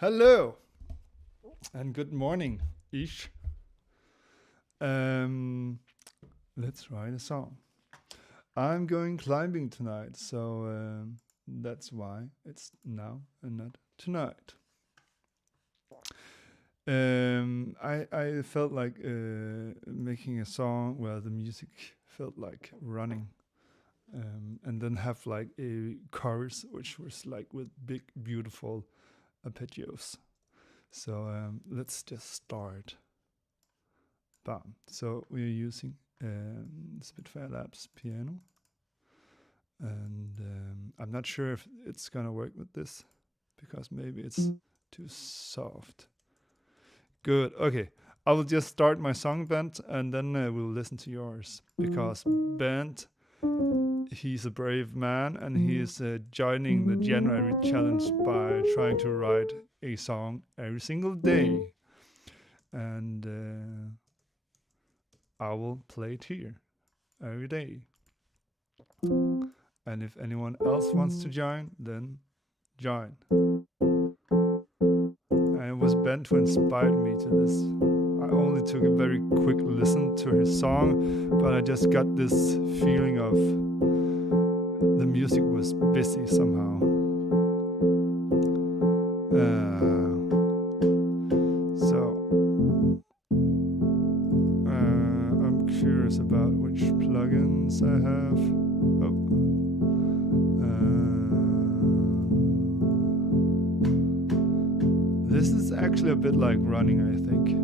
Hello and good morning, ish. Let's write a song. I'm going climbing tonight, so that's why it's now and not tonight. I felt like making a song where the music felt like running, and then have like a chorus which was like with big, beautiful arpeggios. So let's just start. Bam. So we're using Spitfire Labs piano, and I'm not sure if it's gonna work with this because maybe it's too soft. Good. Okay. I will just start my song, Bent, and then we'll listen to yours because Bent, he's a brave man, and he is joining the January challenge by trying to write a song every single day, and I will play it here every day. And if anyone else wants to join, then join. And it was Bent who inspired me to this. I only took a very quick listen to his song, but I just got this feeling of the music was busy somehow. I'm curious about which plugins I have. This is actually a bit like running, I think.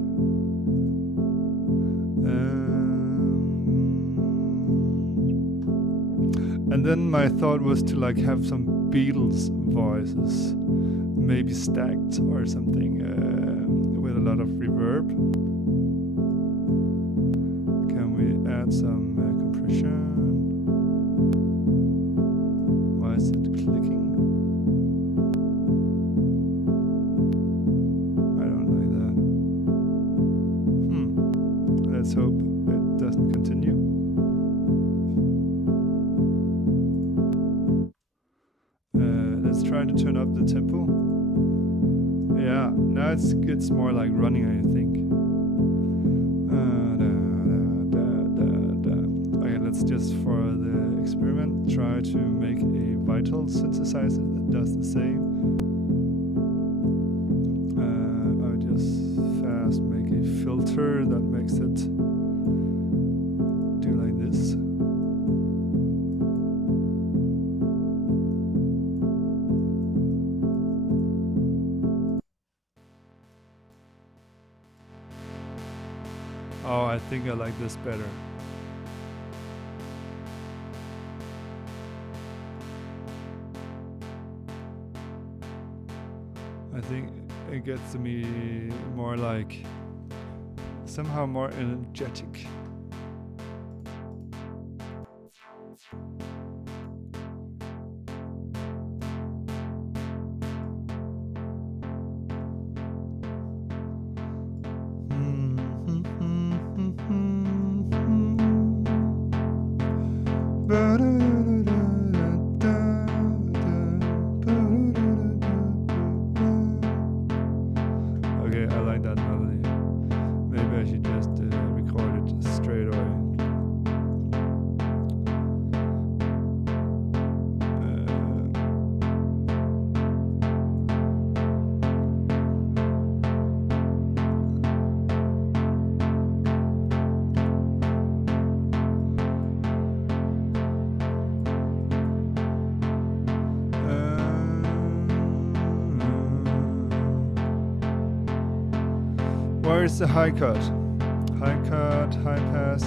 And then my thought was to like have some Beatles voices, maybe stacked or something, with a lot of reverb. Can we add some compression? Why is it clicking? I don't like that. Let's hope it doesn't continue. Let's try to turn up the tempo. Yeah, now it's more like running, I think. Okay, let's just for the experiment try to make a vital synthesizer that does the same. I just fast make a filter that makes it do like this. Oh, I think I like this better. I think it gets me more like, somehow more energetic. Okay, I like that melody. Maybe I should just record it straight away. Where's the high cut? High cut, high pass.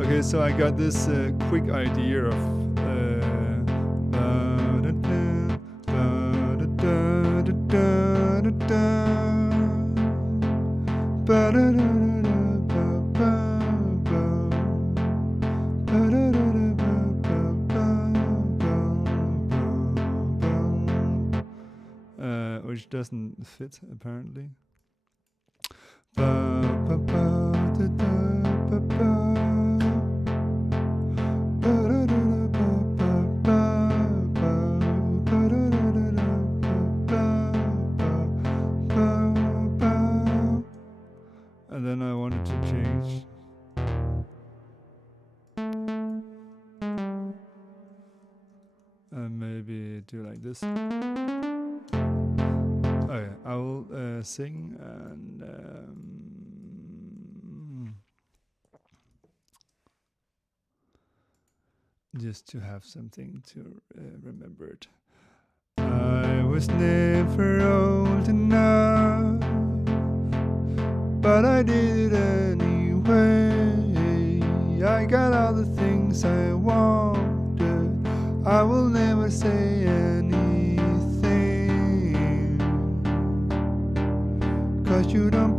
Okay, so I got this quick idea of which doesn't fit apparently. do like this. Okay, I will sing and just to have something to remember it. I was never old enough, but I did it anyway. I got all the things I wanted. I will never say anything, 'cause you don't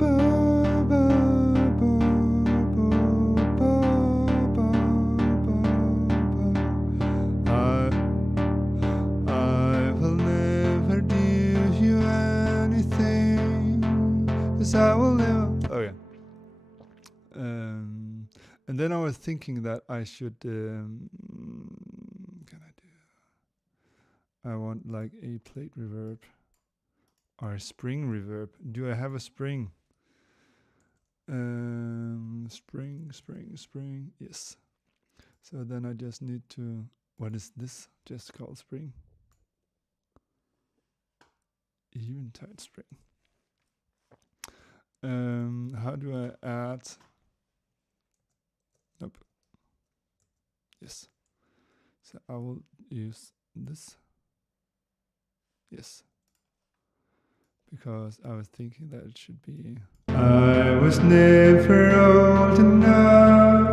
I will never do you anything, 'cause I will never. Okay. And then I was thinking that I should. Can I do? I want like a plate reverb or a spring reverb. Do I have a spring? Spring. Yes. So then I just need to. What is this? Just called spring. Eventide spring. How do I add? Nope. Yes. So I will use this. Yes. Because I was thinking that it should be. I was never old enough,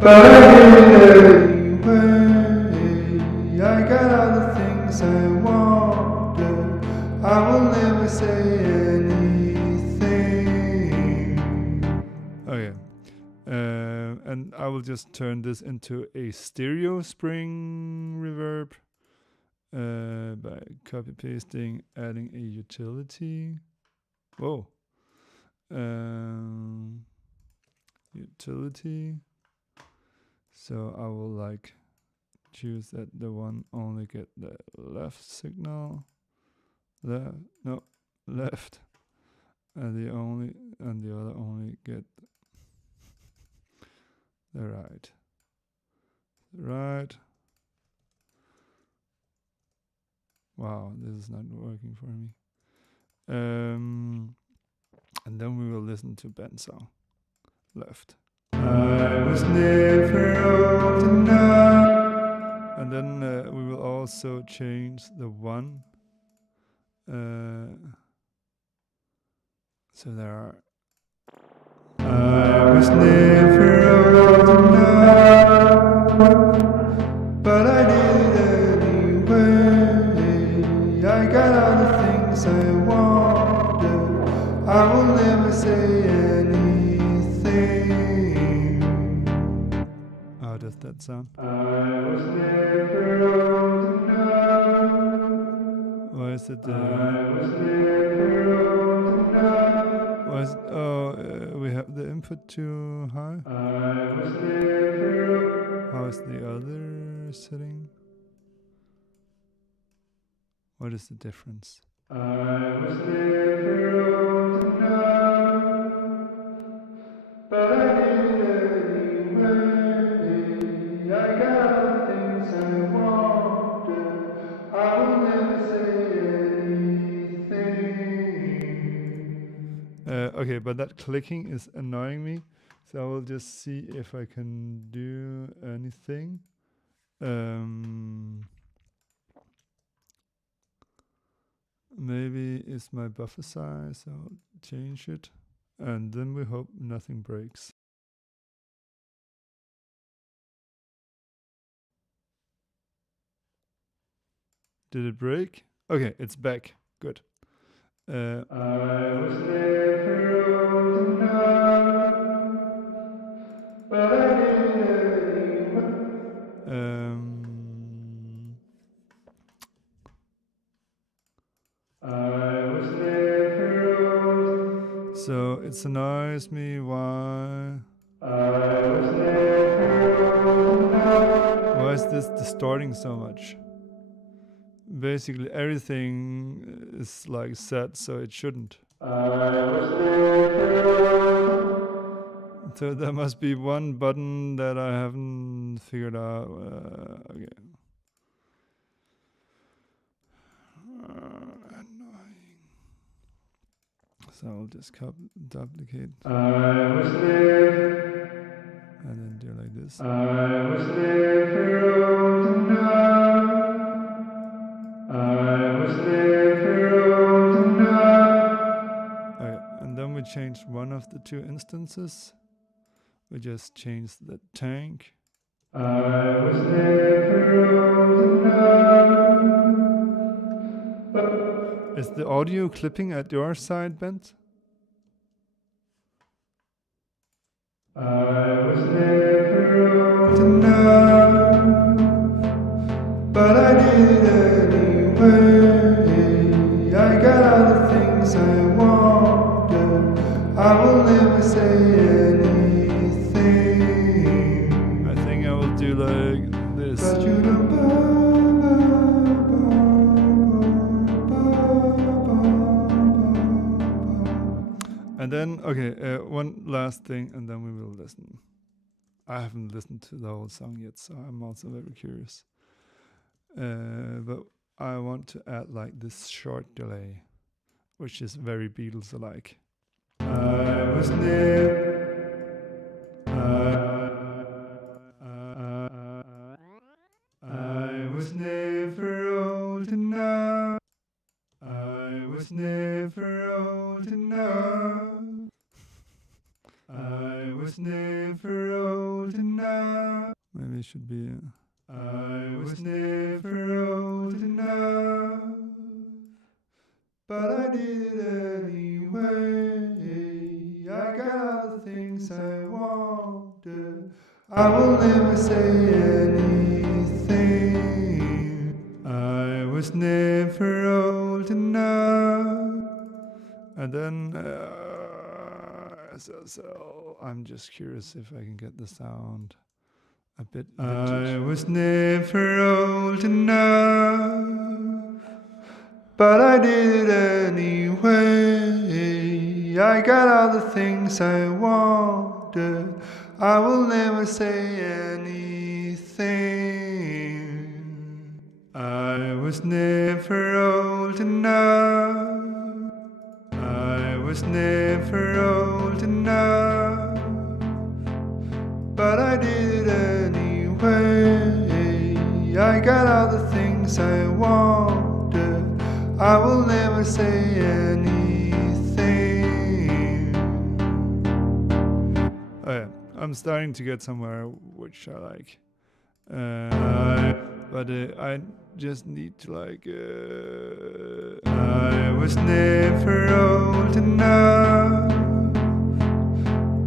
but I did it anyway. I got all the things I wanted. I will never say anything. Okay. And I will just turn this into a stereo spring reverb by copy pasting, adding a utility. Whoa. Utility. So I will like choose that the one only get the left signal. Left. And the other only get the right. Right. Wow, this is not working for me. And then we will listen to Ben's song. Left. I was never old enough. And then we will also change the one. So there are. I was never old enough, but I did it anyway. I got all the things I wanted. I will never say anything. How does that sound? I was never old enough. Why is it? I was never old enough. Why is it? We have the input too high. I was never. How is the other setting? What is the difference? I was never old enough, but I did it anyway. I got all the things I wanted. I will never say anything. Okay, but that clicking is annoying me, so I will just see if I can do anything. Maybe it's my buffer size, I'll change it, and then we hope nothing breaks. Did it break? Okay, it's back. Good. I was never old enough, but I did it anyway. I was never old. So it annoys me why. I was never old enough. Why is this distorting so much? Basically everything is like set, so it shouldn't. I was never old. So there must be one button that I haven't figured out. Okay. Annoying. So I'll just duplicate. I was never, and then do like this. I was never old enough. I was never old enough. Okay, and then we change one of the two instances. We just change the tank. I was never old enough. Is the audio clipping at your side, Bent? I was never old enough, but I did it anyway. I got all the things I wanted. I will never say anything. I think I will do like this. But you don't And then, okay, one last thing, and then we will listen. I haven't listened to the whole song yet, so I'm also very curious. But I want to add like this short delay, which is very Beatles-alike. I was never. I was never old enough. I was never old enough. I was never old enough. Maybe it should be. I was never old enough, but I did it anyway. I got all the things I wanted. I will never say anything. I was never old enough. And then, so I'm just curious if I can get the sound a bit vintage. I was never old enough, but I did it anyway. I got all the things I wanted. I will never say anything. I was never old enough. I was never old enough, but I did it anyway. I got all the things I wanted. I will never say anything. Oh yeah, I'm starting to get somewhere which I like. But I just need to like. I was never old enough,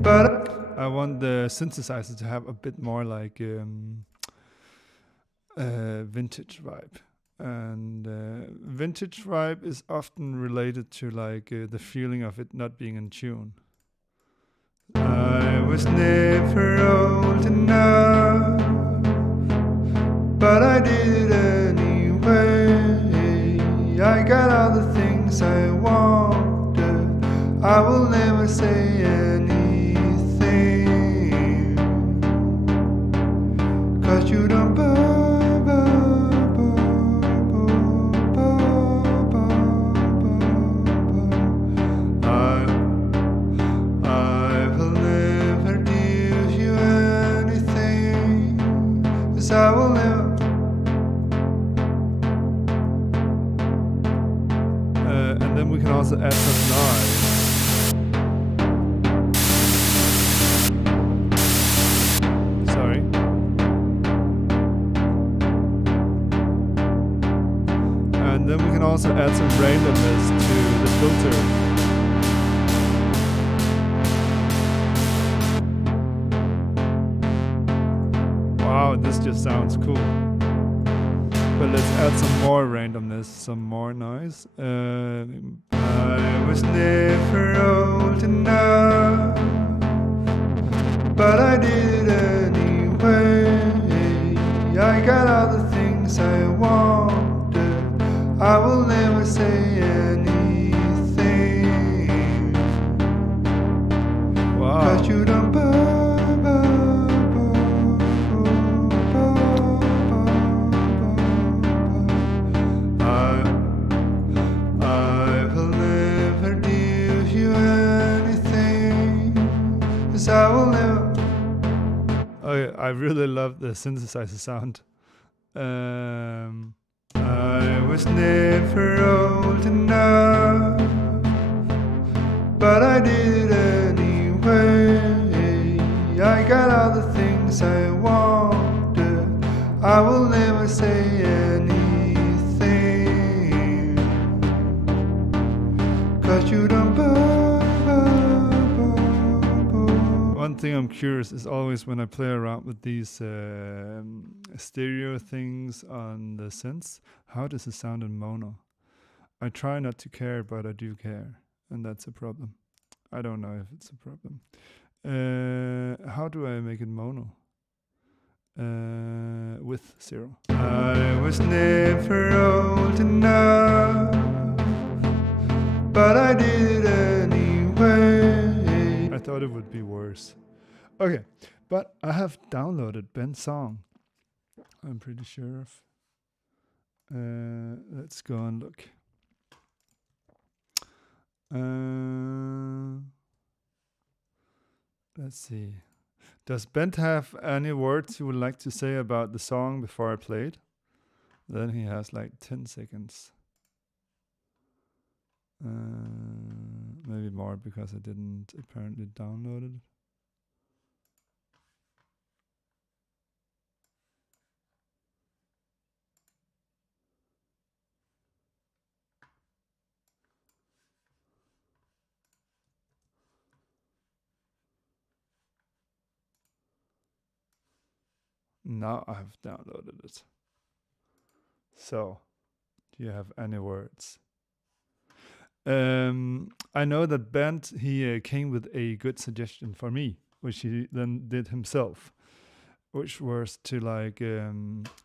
but I want the synthesizer to have a bit more like vintage vibe, and vintage vibe is often related to like the feeling of it not being in tune. I was never old enough, but I did it anyway. I got all the things I wanted. I will never say anything, 'cause you don't I will never. And then we can also add some noise. Sorry. And then we can also add some randomness to the filter. Wow, this just sounds cool. But let's add some more randomness, some more noise. I was never old enough, but I did it anyway. I got all the things I wanted. I will never say anything. Wow. 'Cause you don't I I really love the synthesizer sound. I was never old enough, but I did it anyway. I got all the things I wanted. I will never say anything, 'cause you don't One thing I'm curious is always when I play around with these stereo things on the synths, how does it sound in mono? I try not to care, but I do care, and that's a problem. I don't know if it's a problem. How do I make it mono? With 0. I was never old enough, but I did it anyway. I thought it would be worse. Okay, but I have downloaded Ben's song. I'm pretty sure of. Let's go and look. Let's see. Does Ben have any words he would like to say about the song before I play it? Then he has like 10 seconds. Maybe more because I didn't apparently download it. Now I have downloaded it. So, do you have any words? I know that Ben, he came with a good suggestion for me, which he then did himself, which was to like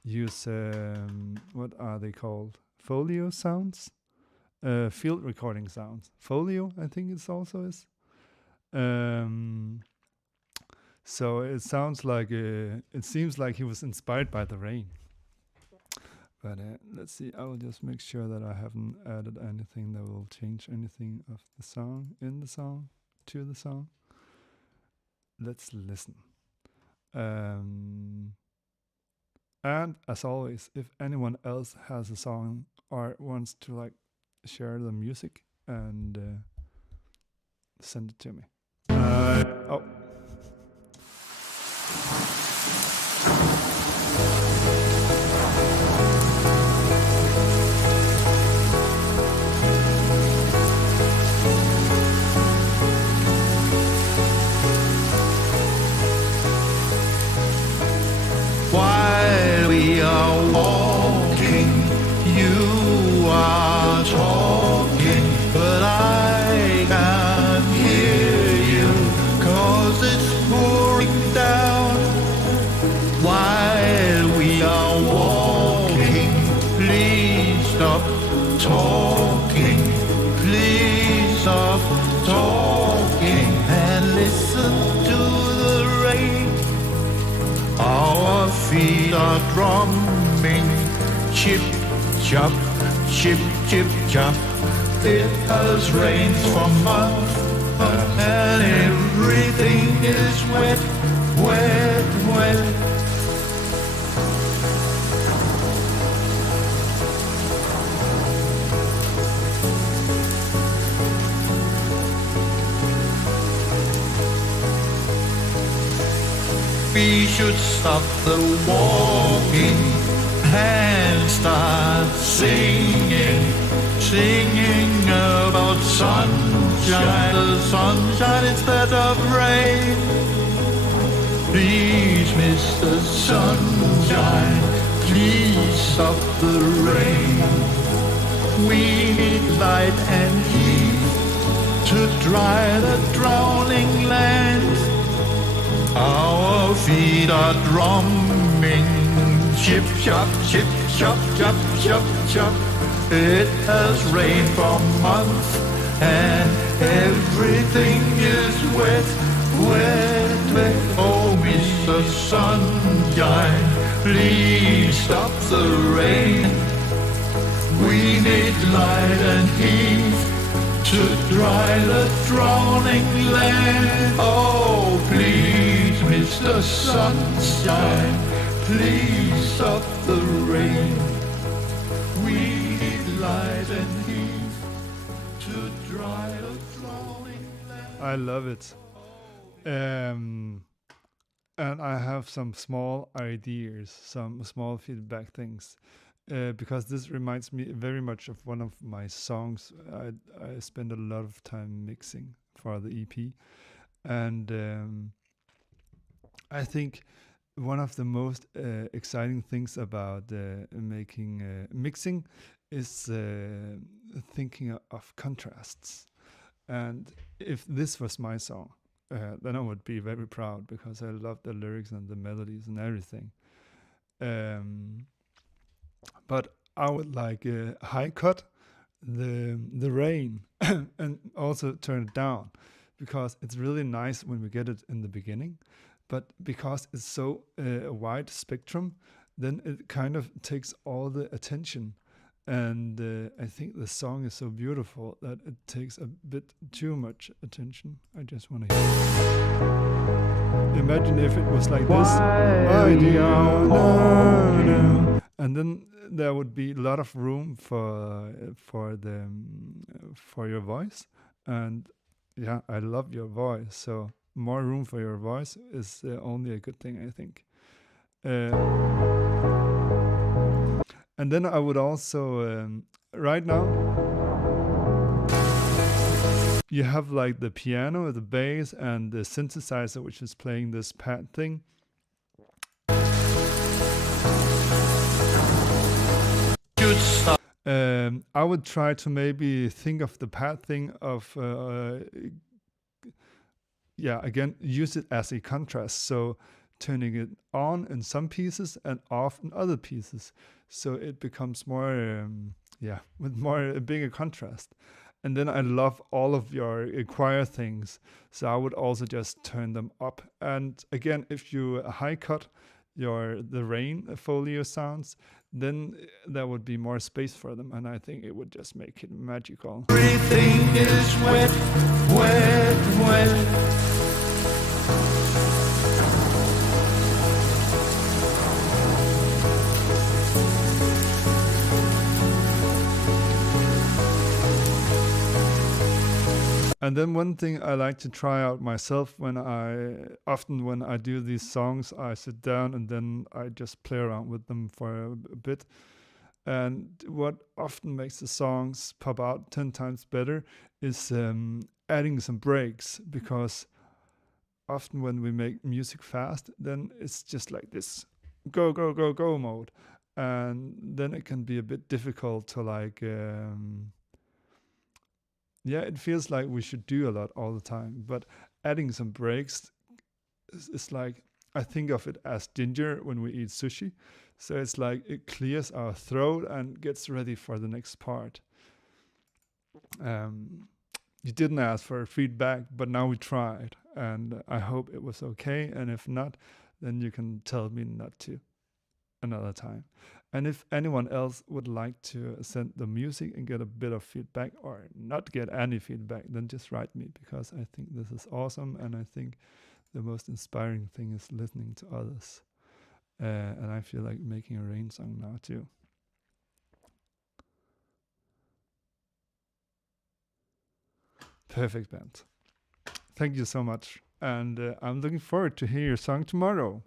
use, what are they called? Folio sounds? Field recording sounds. Folio, I think it also is. So it sounds like, it seems like he was inspired by the rain. But let's see, I will just make sure that I haven't added anything that will change anything of the song, in the song, to the song. Let's listen. And as always, if anyone else has a song or wants to like share the music and send it to me. Oh. While we are walking, you are talking, but I can't hear you, 'cause it's pouring down. While we are walking, please stop talking, please stop talking, and listen to the rain. Our feet are drumming, chip, chop, chip, chip, chop. It has rained for months, and everything is wet, wet, wet. We should stop the walking and start singing, singing about sunshine, the sunshine instead of rain. Please, Mr. Sunshine, please stop the rain. We need light and heat to dry the drowning land. Our feet are drumming, chip, chop, chip, chop, chop, chop, chop. It has rained for months, and everything is wet, wet, wet. Oh, Mr. Sunshine, please stop the rain. We need light and heat to dry the drowning land. Oh, please, Mr. Use the sunshine, please stop the rain. We need light and heat to dry the flowing land. I love it. And I have some small ideas, some small feedback things, because this reminds me very much of one of my songs. I spend a lot of time mixing for the EP, and I think one of the most exciting things about making mixing is thinking of contrasts. And if this was my song, then I would be very proud because I love the lyrics and the melodies and everything. But I would like high cut the rain and also turn it down, because it's really nice when we get it in the beginning. But because it's so a wide spectrum, then it kind of takes all the attention. And I think the song is so beautiful that it takes a bit too much attention. I just want to hear it. Imagine if it was like this. Why do you know? And then there would be a lot of room for your voice. And yeah, I love your voice. So more room for your voice is only a good thing, I think. And then I would also, right now, you have like the piano, the bass, and the synthesizer, which is playing this pad thing. I would try to maybe think of the pad thing of, again, use it as a contrast. So turning it on in some pieces and off in other pieces. So it becomes more, with more a bigger contrast. And then I love all of your choir things. So I would also just turn them up. And again, if you high cut the rain folio sounds, then there would be more space for them. And I think it would just make it magical. Everything is wet, wet, wet. And then one thing I like to try out myself when I do these songs, I sit down and then I just play around with them for a bit. And what often makes the songs pop out 10 times better is adding some breaks, because often when we make music fast, then it's just like this go, go, go, go mode. And then it can be a bit difficult to like... it feels like we should do a lot all the time, but adding some breaks is like, I think of it as ginger when we eat sushi. So it's like it clears our throat and gets ready for the next part. You didn't ask for feedback, but now we tried, and I hope it was okay. And if not, then you can tell me not to another time. And if anyone else would like to send the music and get a bit of feedback, or not get any feedback, then just write me, because I think this is awesome. And I think the most inspiring thing is listening to others. And I feel like making a rain song now too. Perfect, band. Thank you so much. And I'm looking forward to hear your song tomorrow.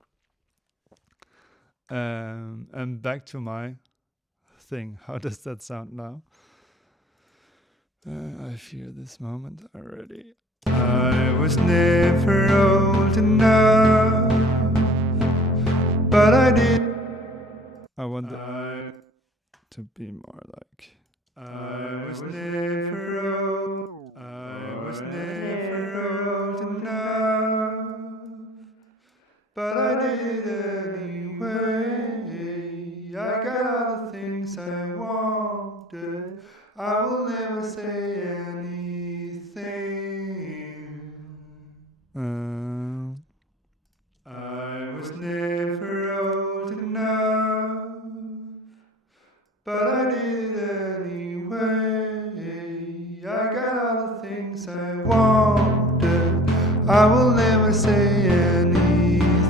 And back to my thing. How does that sound now? I fear this moment already. I was never old enough, but I did. I want to be more like... I was never old. I was never old enough, but I did it anyway. I got all the things I wanted. I will never say anything. I was never old enough, but I did it anyway. I got all the things I wanted. I will never say anything.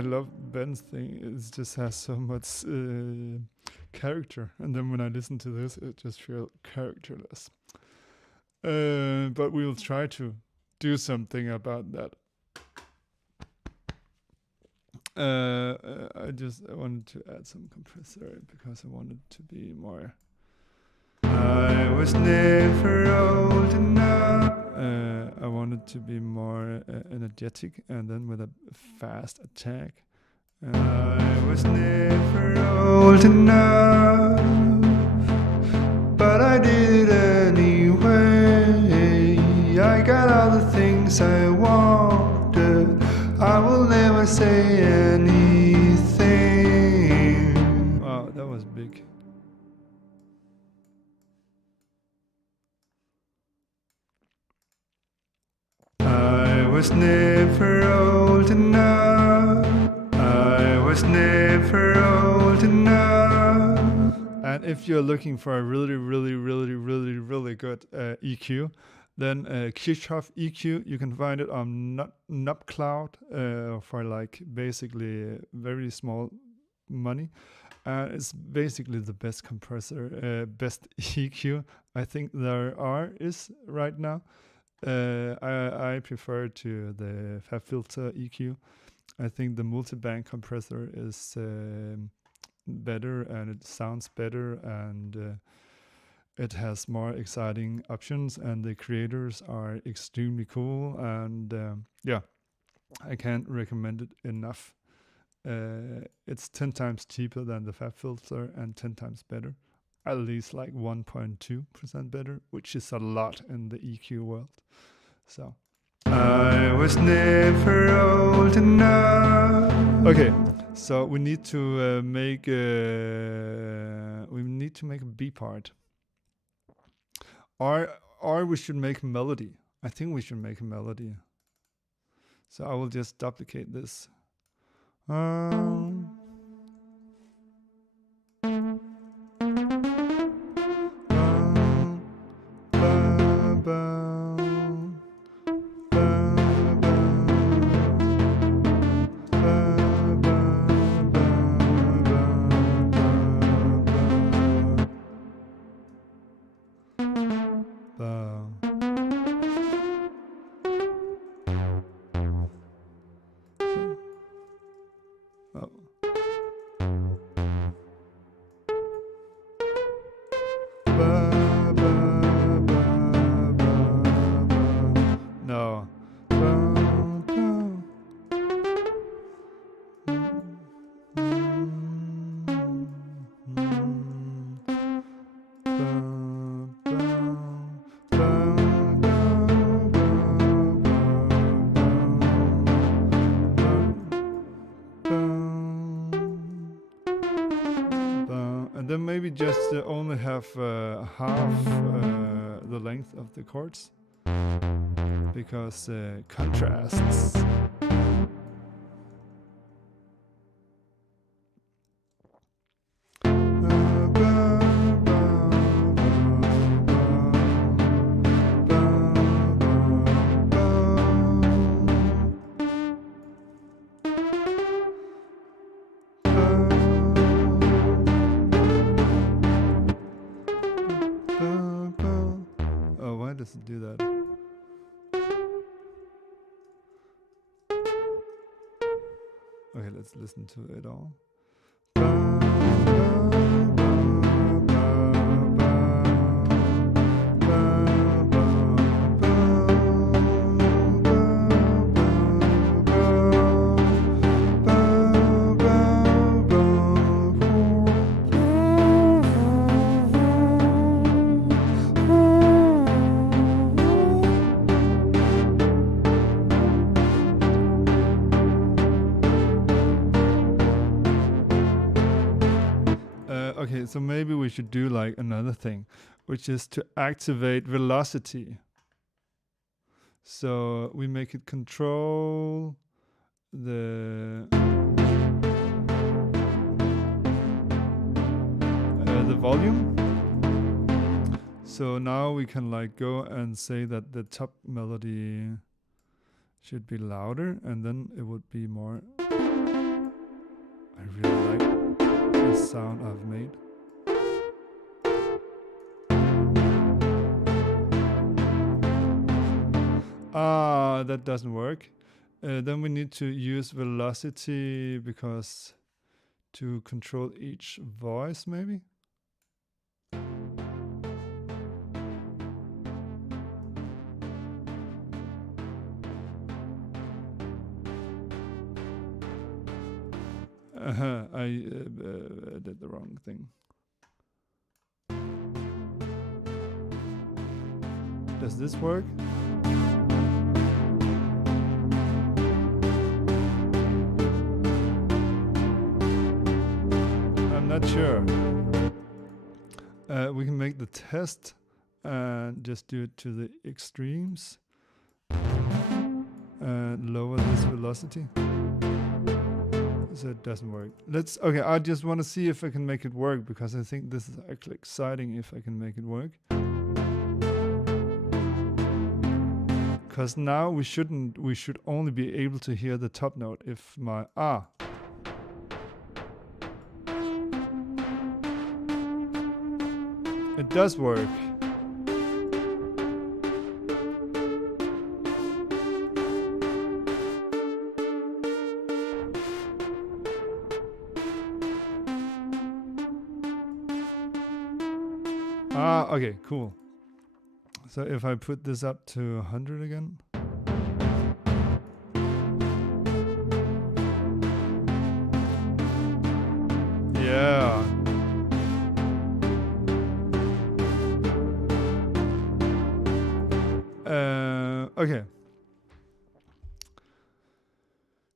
I love Ben's thing. It just has so much character, and then when I listen to this, it just feels characterless. But we will try to do something about that. I wanted to add some compressor because I wanted to be more. I was never old enough. I wanted to be more energetic, and then with a fast attack. I was never old enough, but I did it anyway. I got all the things I wanted. I will never say anything. Wow, that was big. I was never old enough. I was never old enough. And if you're looking for a really, really, really, really, really good EQ, then Kirchhoff EQ, you can find it on Nubcloud for like basically very small money. It's basically the best compressor, best EQ I think there is right now. I prefer to the Fab Filter EQ. I think the multi-band compressor is better, and it sounds better, and it has more exciting options, and the creators are extremely cool, and yeah, I can't recommend it enough. It's 10 times cheaper than the Fab Filter and 10 times better, at least like 1.2% better, which is a lot in the EQ world. So I was never old enough. okay, so we need to make a B part, or we should make a melody. I think we should make a melody. So I will just duplicate this. No. And then maybe just only have half the length of the chords, because contrasts. Oh, why does it do that? Okay, let's listen to it all. Okay, so maybe we should do like another thing, which is to activate velocity. So we make it control the volume. So now we can like go and say that the top melody should be louder, and then it would be more. I really like the sound I've made. Ah, that doesn't work. Then we need to use velocity because to control each voice, maybe. I did the wrong thing. Does this work? I'm not sure. We can make the test and just do it to the extremes and lower this velocity. So it doesn't work. Okay, I just want to see if I can make it work, because I think this is actually exciting if I can make it work. Because now we should only be able to hear the top note if my It does work. Okay, cool. So if I put this up to 100 again. Yeah. Okay.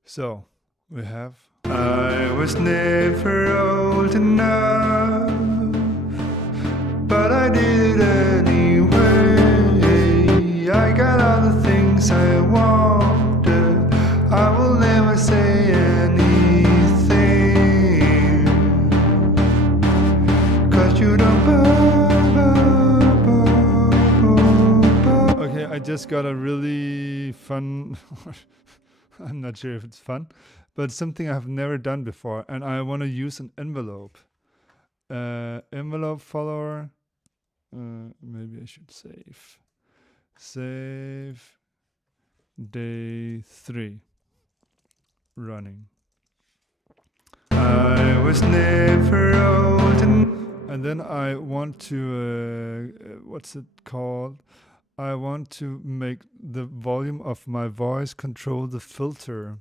So we have. I was never old enough, but I did it anyway. I got all the things I wanted. I will never say anything, 'cause you don't. Okay, I just got a really fun. I'm not sure if it's fun, but something I've never done before, and I want to use an envelope. Envelope follower. Maybe I should save. Save day 3 running. I was never old enough. And then I want to what's it called? I want to make the volume of my voice control the filter.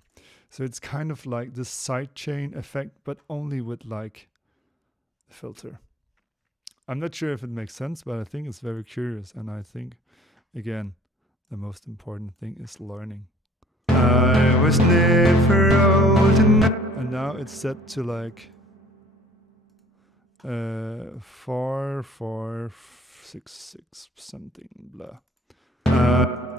So it's kind of like the sidechain effect, but only with like the filter. I'm not sure if it makes sense, but I think it's very curious. And I think, again, the most important thing is learning. I was never old enough. And now it's set to like 4, 4, 6, 6, something, blah.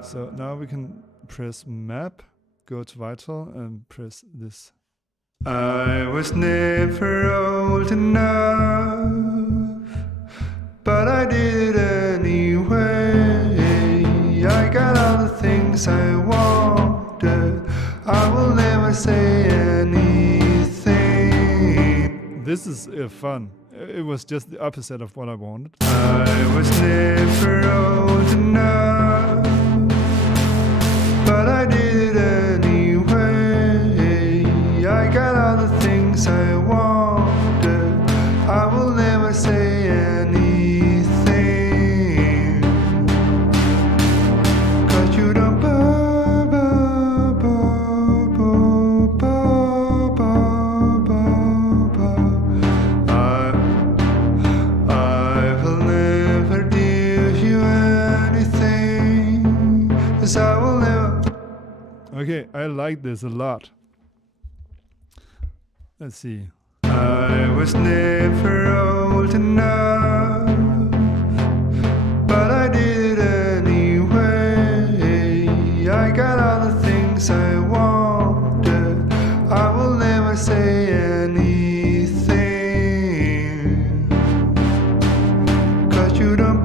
So now we can press map, go to vital, and press this. I was never old enough, but I did it anyway. I got all the things I wanted. I will never say anything. This is fun. It was just the opposite of what I wanted. I was never old enough, but I did it anyway. I got all the things I wanted. I will never say anything, 'cause you don't. I will never. Okay, I like this a lot. Let's see. I was never old enough, but I did it anyway. I got all the things I wanted. I will never say anything, 'cause you don't.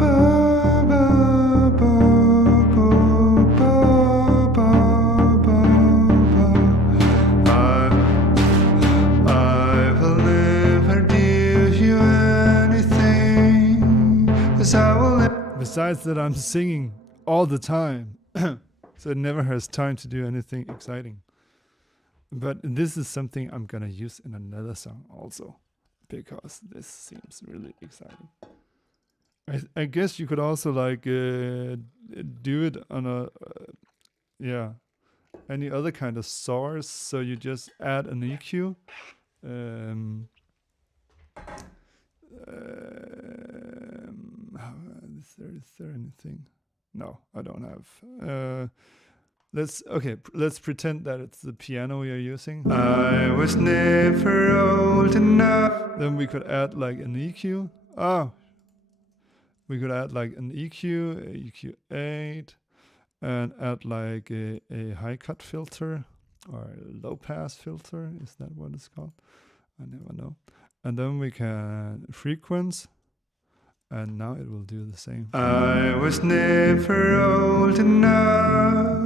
I Besides that, I'm singing all the time, so it never has time to do anything exciting. But this is something I'm gonna use in another song also, because this seems really exciting. I guess you could also like do it on a any other kind of source. So you just add an EQ. Is there anything? No, I don't have. Let's pretend that it's the piano you're using. I was never old enough. Then we could add like an EQ. We could add like an EQ, a EQ8, and add like a high cut filter or a low pass filter. Is that what it's called? I never know. And then we can frequency, and now it will do the same. I was never old enough,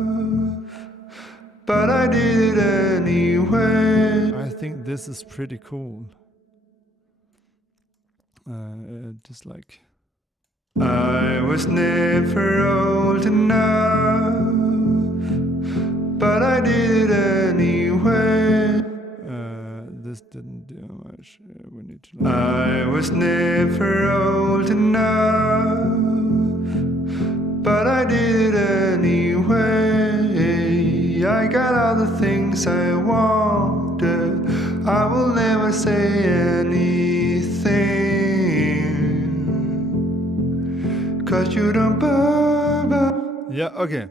but I did it anyway. I think this is pretty cool. Just like I was never old enough, but I did it anyway. This didn't do much. We need to. I was never old enough, but I did it anyway. I got all the things I wanted. I will never say anything, 'cause you don't bother. Yeah, okay.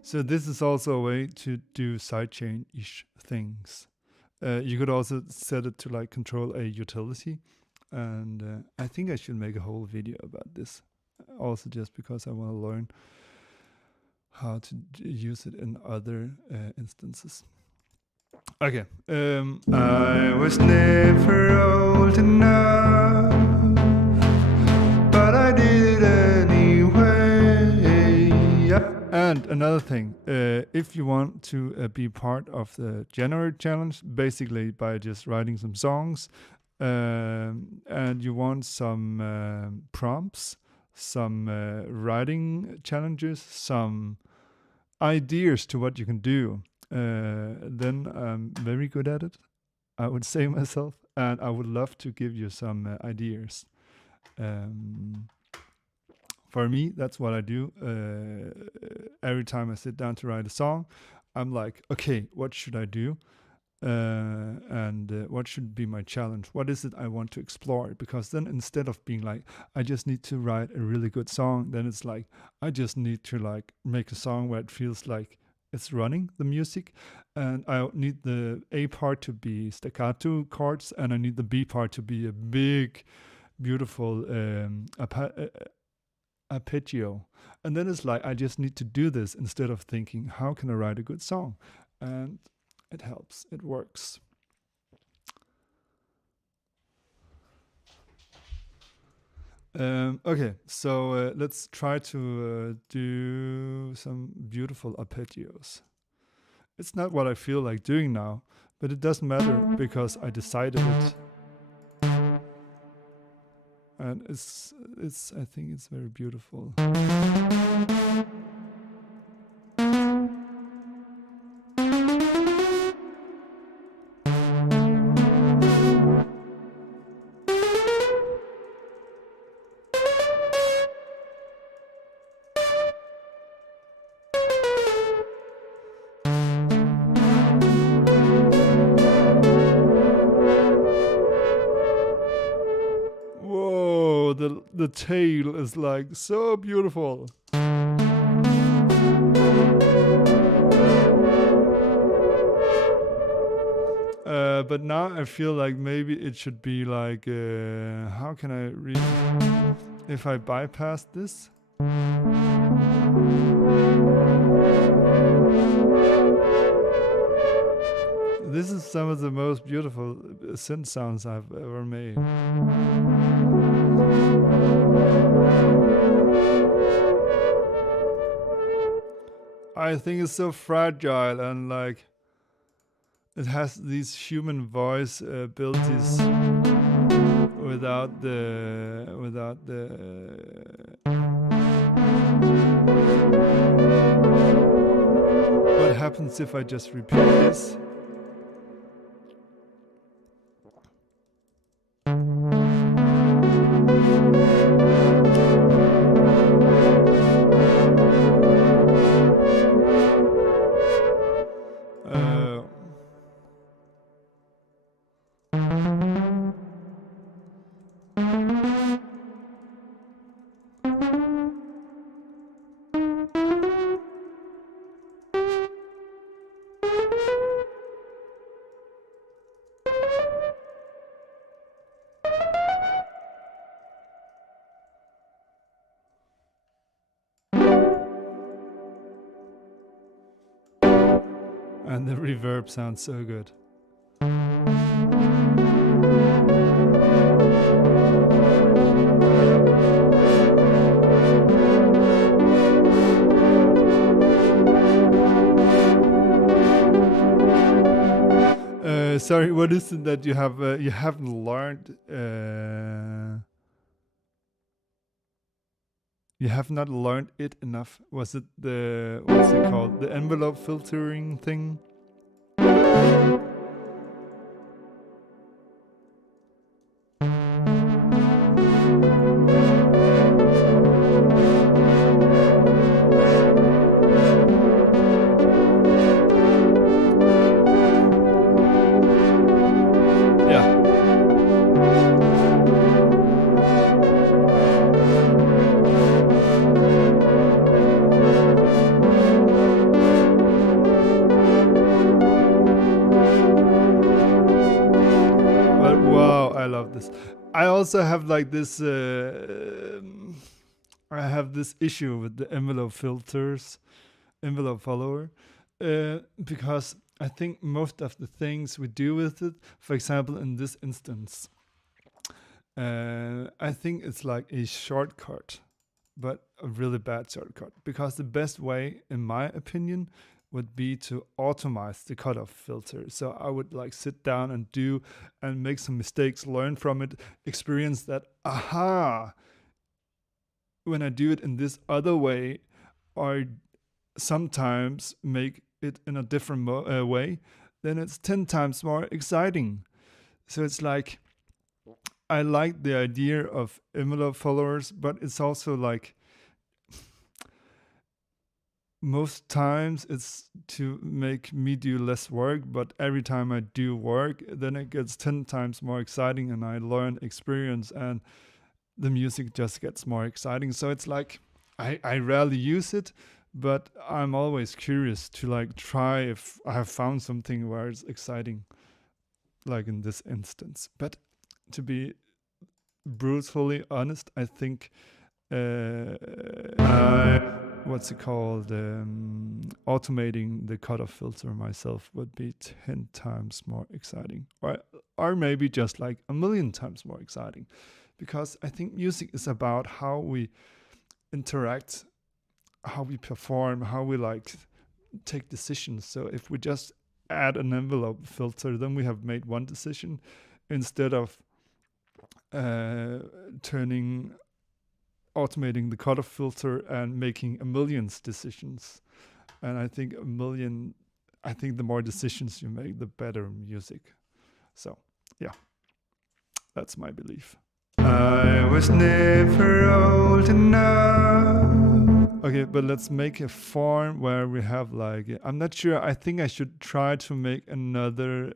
So this is also a way to do sidechain-ish things. You could also set it to like control a utility. And I think I should make a whole video about this. Also just because I want to learn how to use it in other instances. Okay. I was never old enough, but I did it anyway. And another thing, if you want to be part of the January challenge, basically by just writing some songs, and you want some prompts, some writing challenges, some ideas to what you can do, then I'm very good at it, I would say myself, and I would love to give you some ideas. For me, that's what I do. Every time I sit down to write a song, I'm like, okay, what should I do? And what should be my challenge? What is it I want to explore? Because then instead of being like, I just need to write a really good song, then it's like, I just need to like make a song where it feels like it's running, the music, and I need the A part to be staccato chords, and I need the B part to be a big, beautiful arpeggio. And then it's like, I just need to do this instead of thinking, how can I write a good song? And it helps, it works. Okay, so let's try to do some beautiful arpeggios. It's not what I feel like doing now, but it doesn't matter because I decided it. And it's I think it's very beautiful. The tail is like so beautiful. But now I feel like maybe it should be like, how can I read? If I bypass this. This is some of the most beautiful synth sounds I've ever made. I think it's so fragile and like it has these human voice abilities without the What happens if I just repeat this? And the reverb sounds so good. Sorry, what is it that you haven't learned? You have not learned it enough. Was it the, what's it called? The envelope filtering thing? I also have like this. I have this issue with the envelope filters, envelope follower, because I think most of the things we do with it, for example, in this instance, I think it's like a shortcut, but a really bad shortcut. Because the best way, in my opinion, would be to automate the cutoff filter. So I would like sit down and do and make some mistakes, learn from it, experience that, aha, when I do it in this other way, or sometimes make it in a different way, then it's 10 times more exciting. So it's like, I like the idea of envelope followers, but it's also like, most times it's to make me do less work, but every time I do work, then it gets 10 times more exciting and I learn experience and the music just gets more exciting. So it's like, I rarely use it, but I'm always curious to like try if I have found something where it's exciting, like in this instance. But to be brutally honest, I think what's it called? Automating the cutoff filter myself would be 10 times more exciting, or maybe just like 1,000,000 times more exciting, because I think music is about how we interact, how we perform, how we like take decisions. So if we just add an envelope filter, then we have made one decision instead of automating the cutoff filter and making 1,000,000 decisions. And I think the more decisions you make, the better music. So yeah, that's my belief. I was never old enough. Okay, but let's make a form where we have like, I'm not sure, I think I should try to make another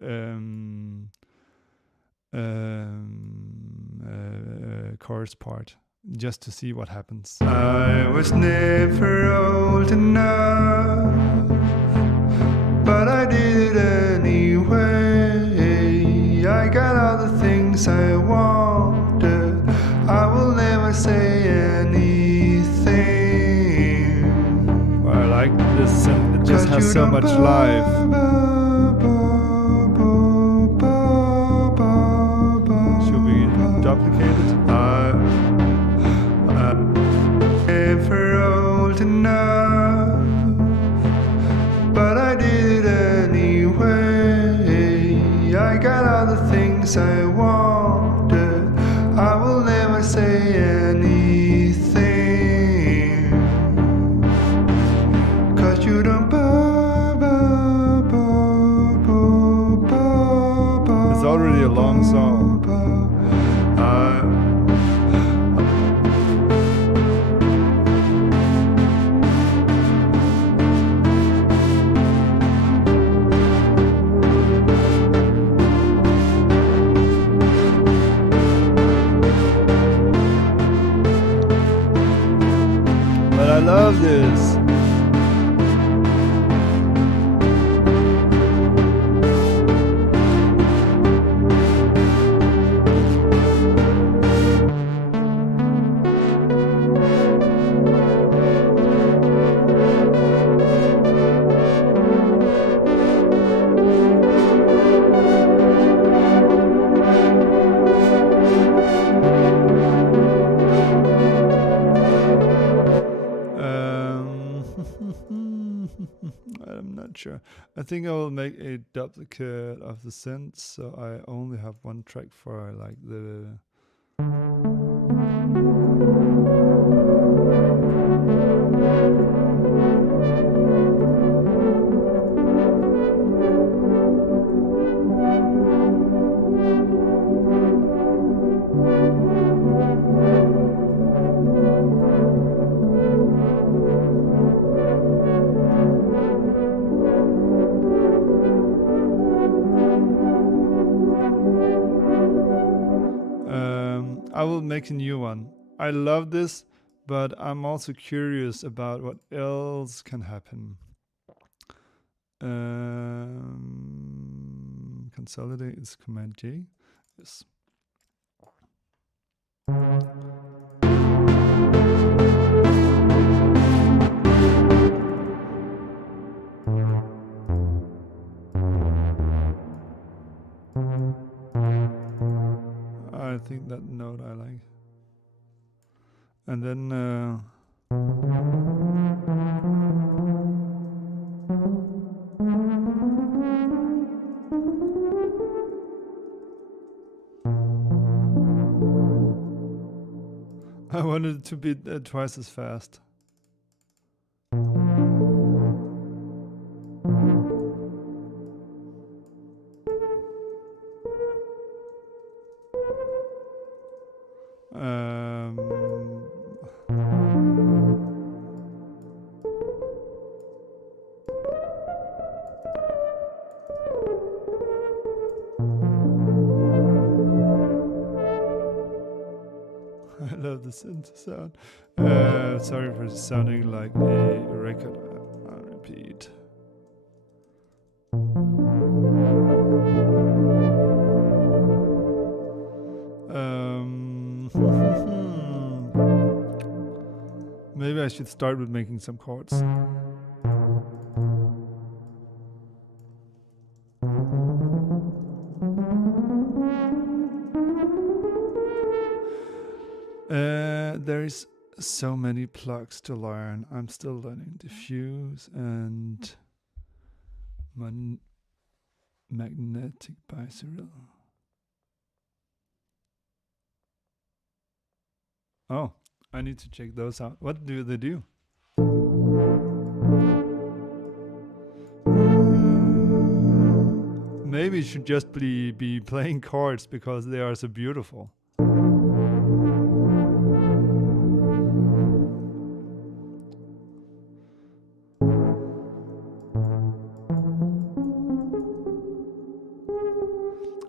chorus part, just to see what happens. I was never old enough, but I did it anyway. I got all the things I wanted. I will never say anything. I like this, and it just has so much life. Should we duplicate it? Never old enough, but I did it anyway. I got all the things I wanted. I will never say anything. love this. I'm not sure. I think I will make a duplicate of the synth, so I only have one track for like the. I will make a new one. I love this, but I'm also curious about what else can happen. Consolidate is Command J. Yes. I think that note I like. And then I wanted it to be twice as fast. I love the synth sound. Sorry for sounding like a record. I'll repeat. Maybe I should start with making some chords. There's so many plugs to learn. I'm still learning diffuse and magnetic biserial. Oh, I need to check those out. What do they do? Maybe it should just be playing chords because they are so beautiful.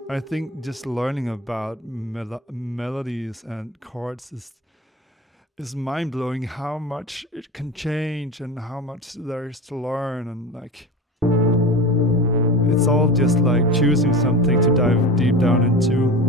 I think just learning about melodies and chords is mind-blowing how much it can change and how much there is to learn, and like it's all just like choosing something to dive deep down into.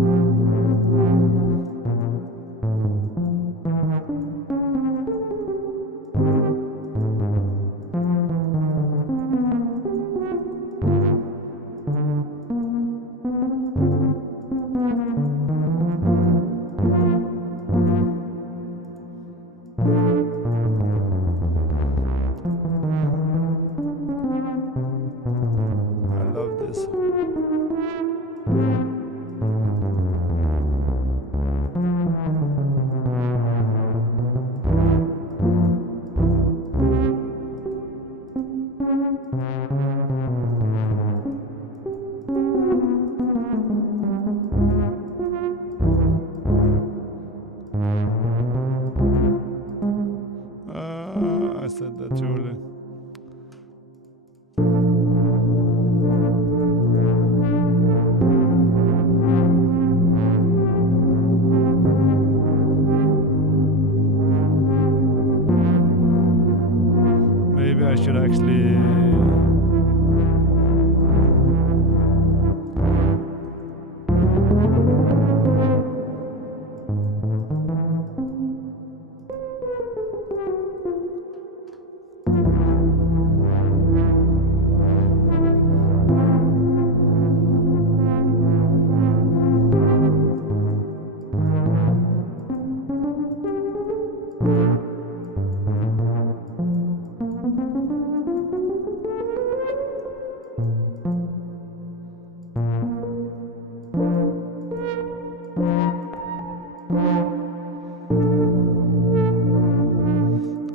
actually.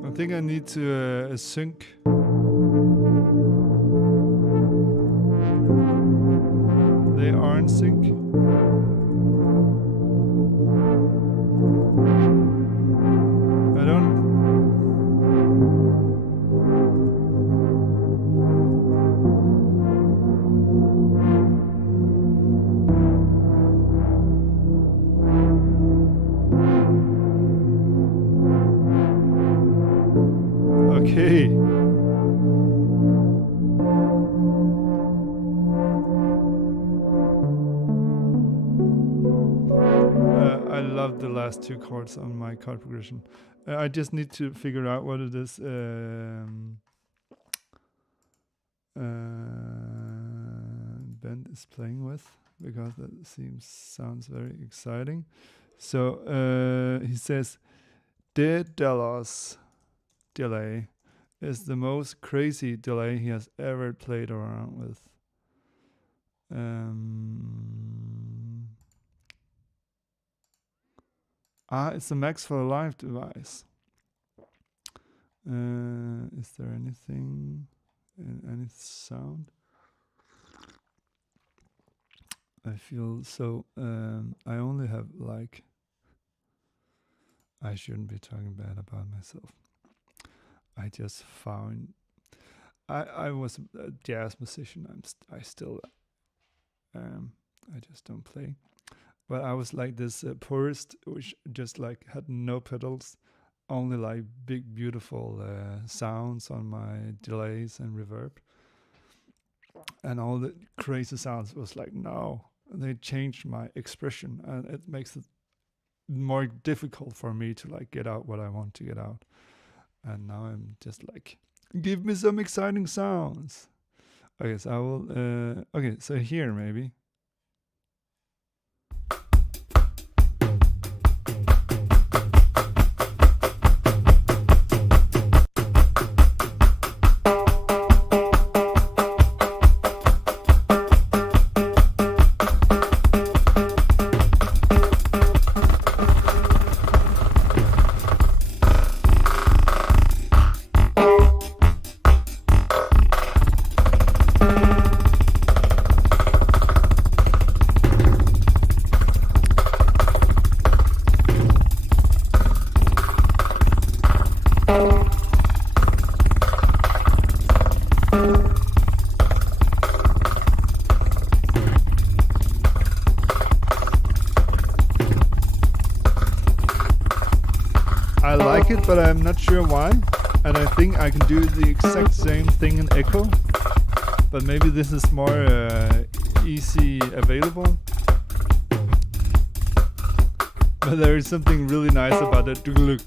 I think I need to sync. They are in sync. I don't. Okay. I love the last two chords on my chord progression. I just need to figure out what it is Ben is playing with, because that sounds very exciting. So he says, Daedalus delay is the most crazy delay he has ever played around with. It's a Max for Live device. Is there anything, any sound? I feel so. I only have like. I shouldn't be talking bad about myself. I just found. I was a jazz musician. I still. I just don't play. But I was like this purist, which just like had no pedals, only like big, beautiful sounds on my delays and reverb. And all the crazy sounds was like, no, they changed my expression, and it makes it more difficult for me to like get out what I want to get out. And now I'm just like, give me some exciting sounds. Okay, so I will, okay, so here maybe. I like it, but I'm not sure why. And I think I can do the exact same thing in echo, but maybe this is more easy available. But there is something really nice about that look.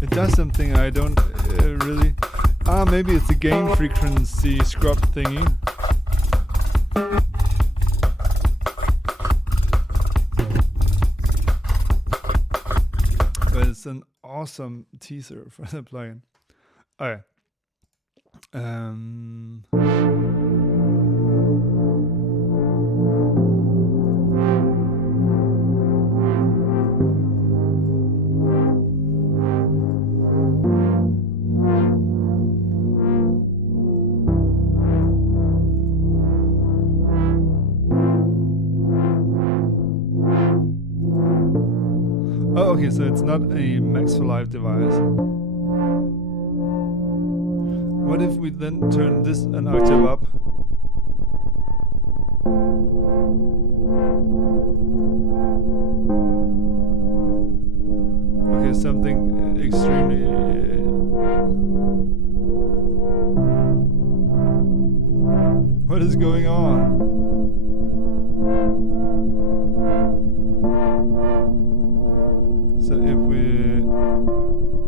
It does something I don't really. Maybe it's the gain frequency scrub thingy. But it's an awesome teaser for the plugin. Okay. Oh, okay, so it's not a Max for Live device. What if we then turn this an octave up? What is going on? So if we...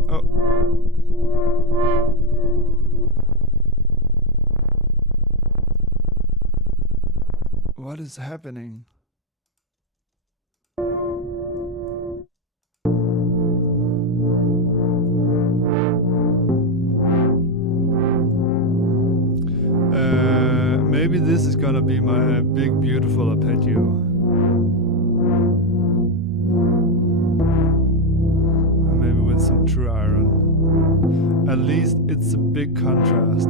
Oh. What is happening? Maybe this is gonna be my big beautiful arpeggio. Maybe with some true iron. At least it's a big contrast,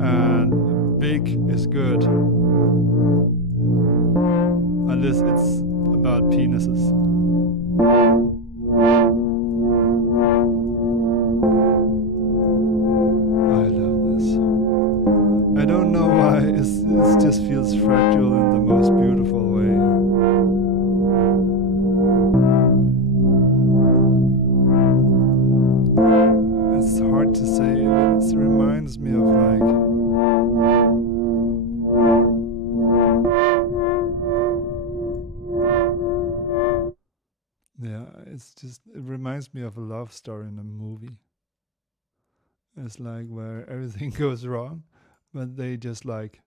and big is good. Unless it's about penises. I love this. I don't know why, it just feels fragile in the most beautiful way. It's hard to say, but it reminds me of like... it reminds me of a love story in a movie. It's like where everything goes wrong, but they just like,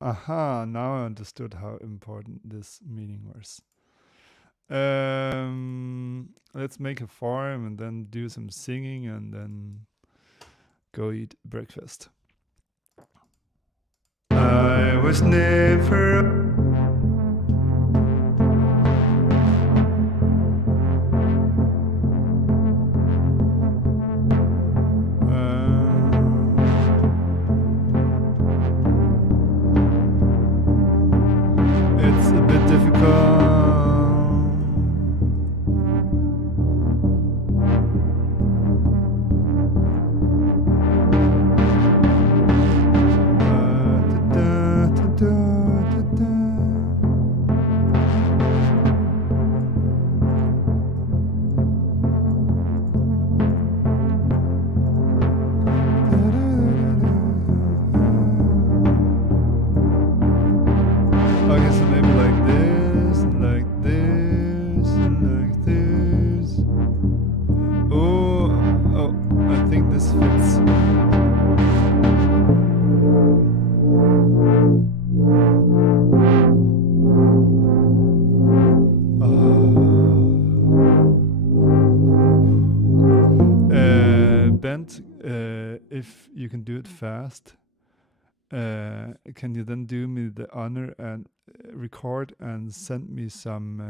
aha, now I understood how important this meaning was. Let's make a farm and then do some singing and then go eat breakfast. I was never it's a bit difficult. Okay, so maybe like this, and like this, and like this. Oh, I think this fits. Bent, if you can do it fast, can you then do me the honor and record and send me some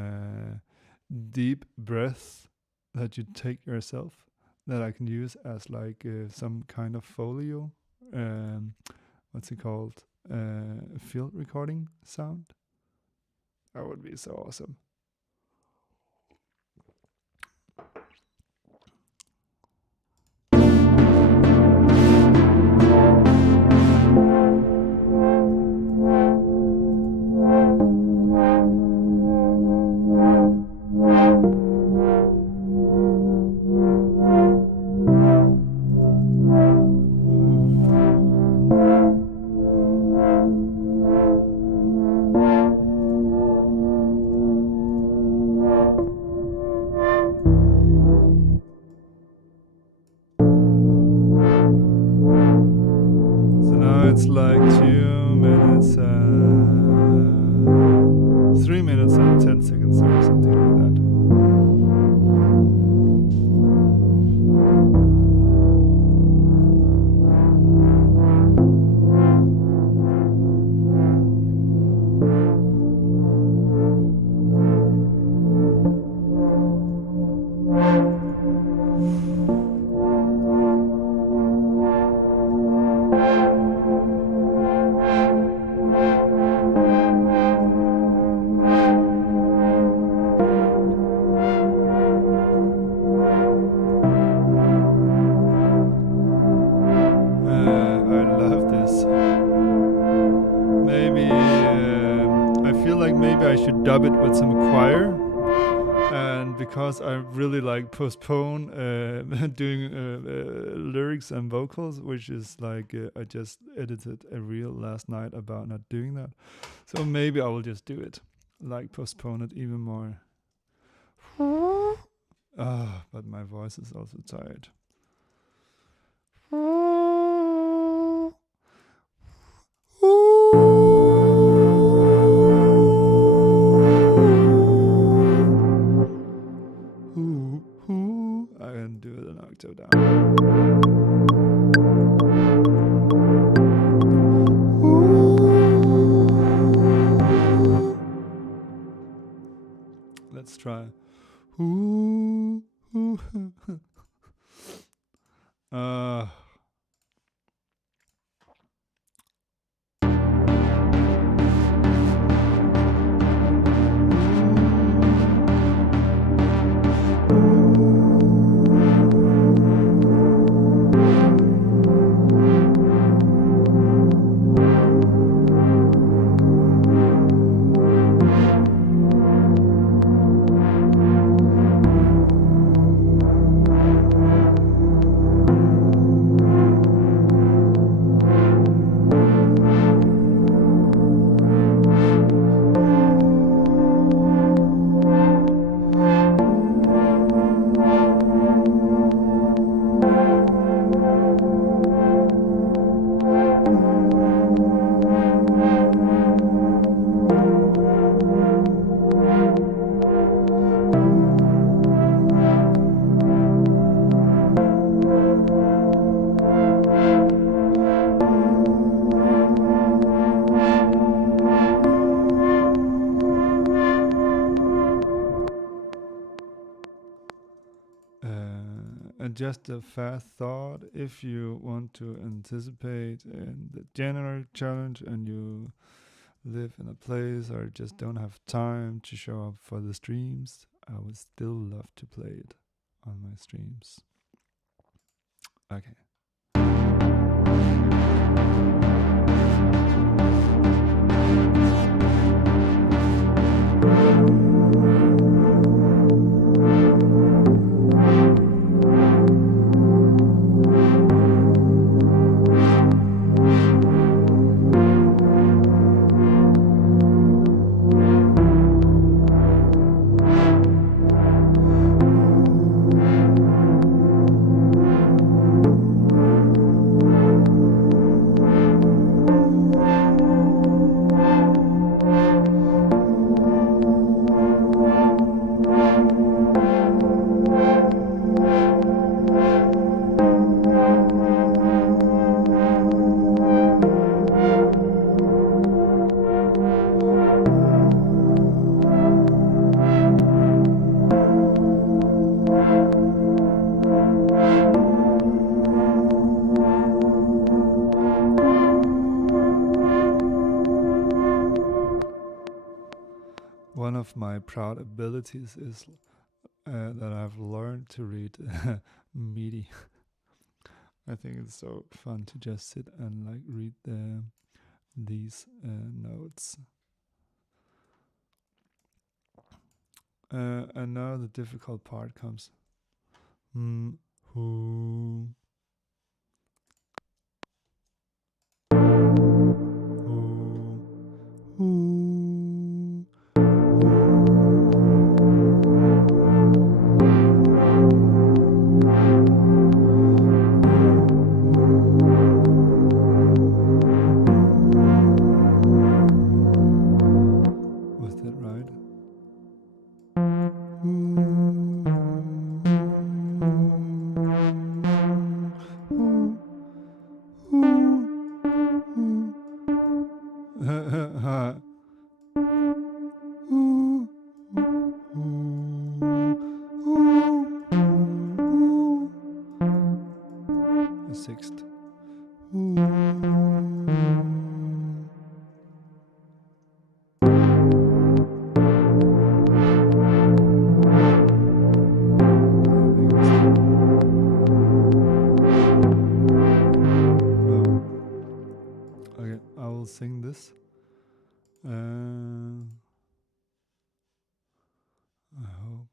deep breaths that you take yourself that I can use as like some kind of folio? What's it called? Field recording sound? That would be so awesome. It's like 2 minutes, 3 minutes and 10 seconds or something like that. Maybe I should dub it with some choir, and because I really like postpone doing lyrics and vocals, which is like I just edited a reel last night about not doing that. So maybe I will just do it, like postpone it even more. But my voice is also tired. I can do it an octave down. Let's try. And just a fast thought, if you want to anticipate in the general challenge and you live in a place or just don't have time to show up for the streams, I would still love to play it on my streams. Okay. One of my proud abilities is that I've learned to read MIDI. I think it's so fun to just sit and like read these notes. And now the difficult part comes. Who. Was that right? A sixth. Okay, I will sing this. I hope.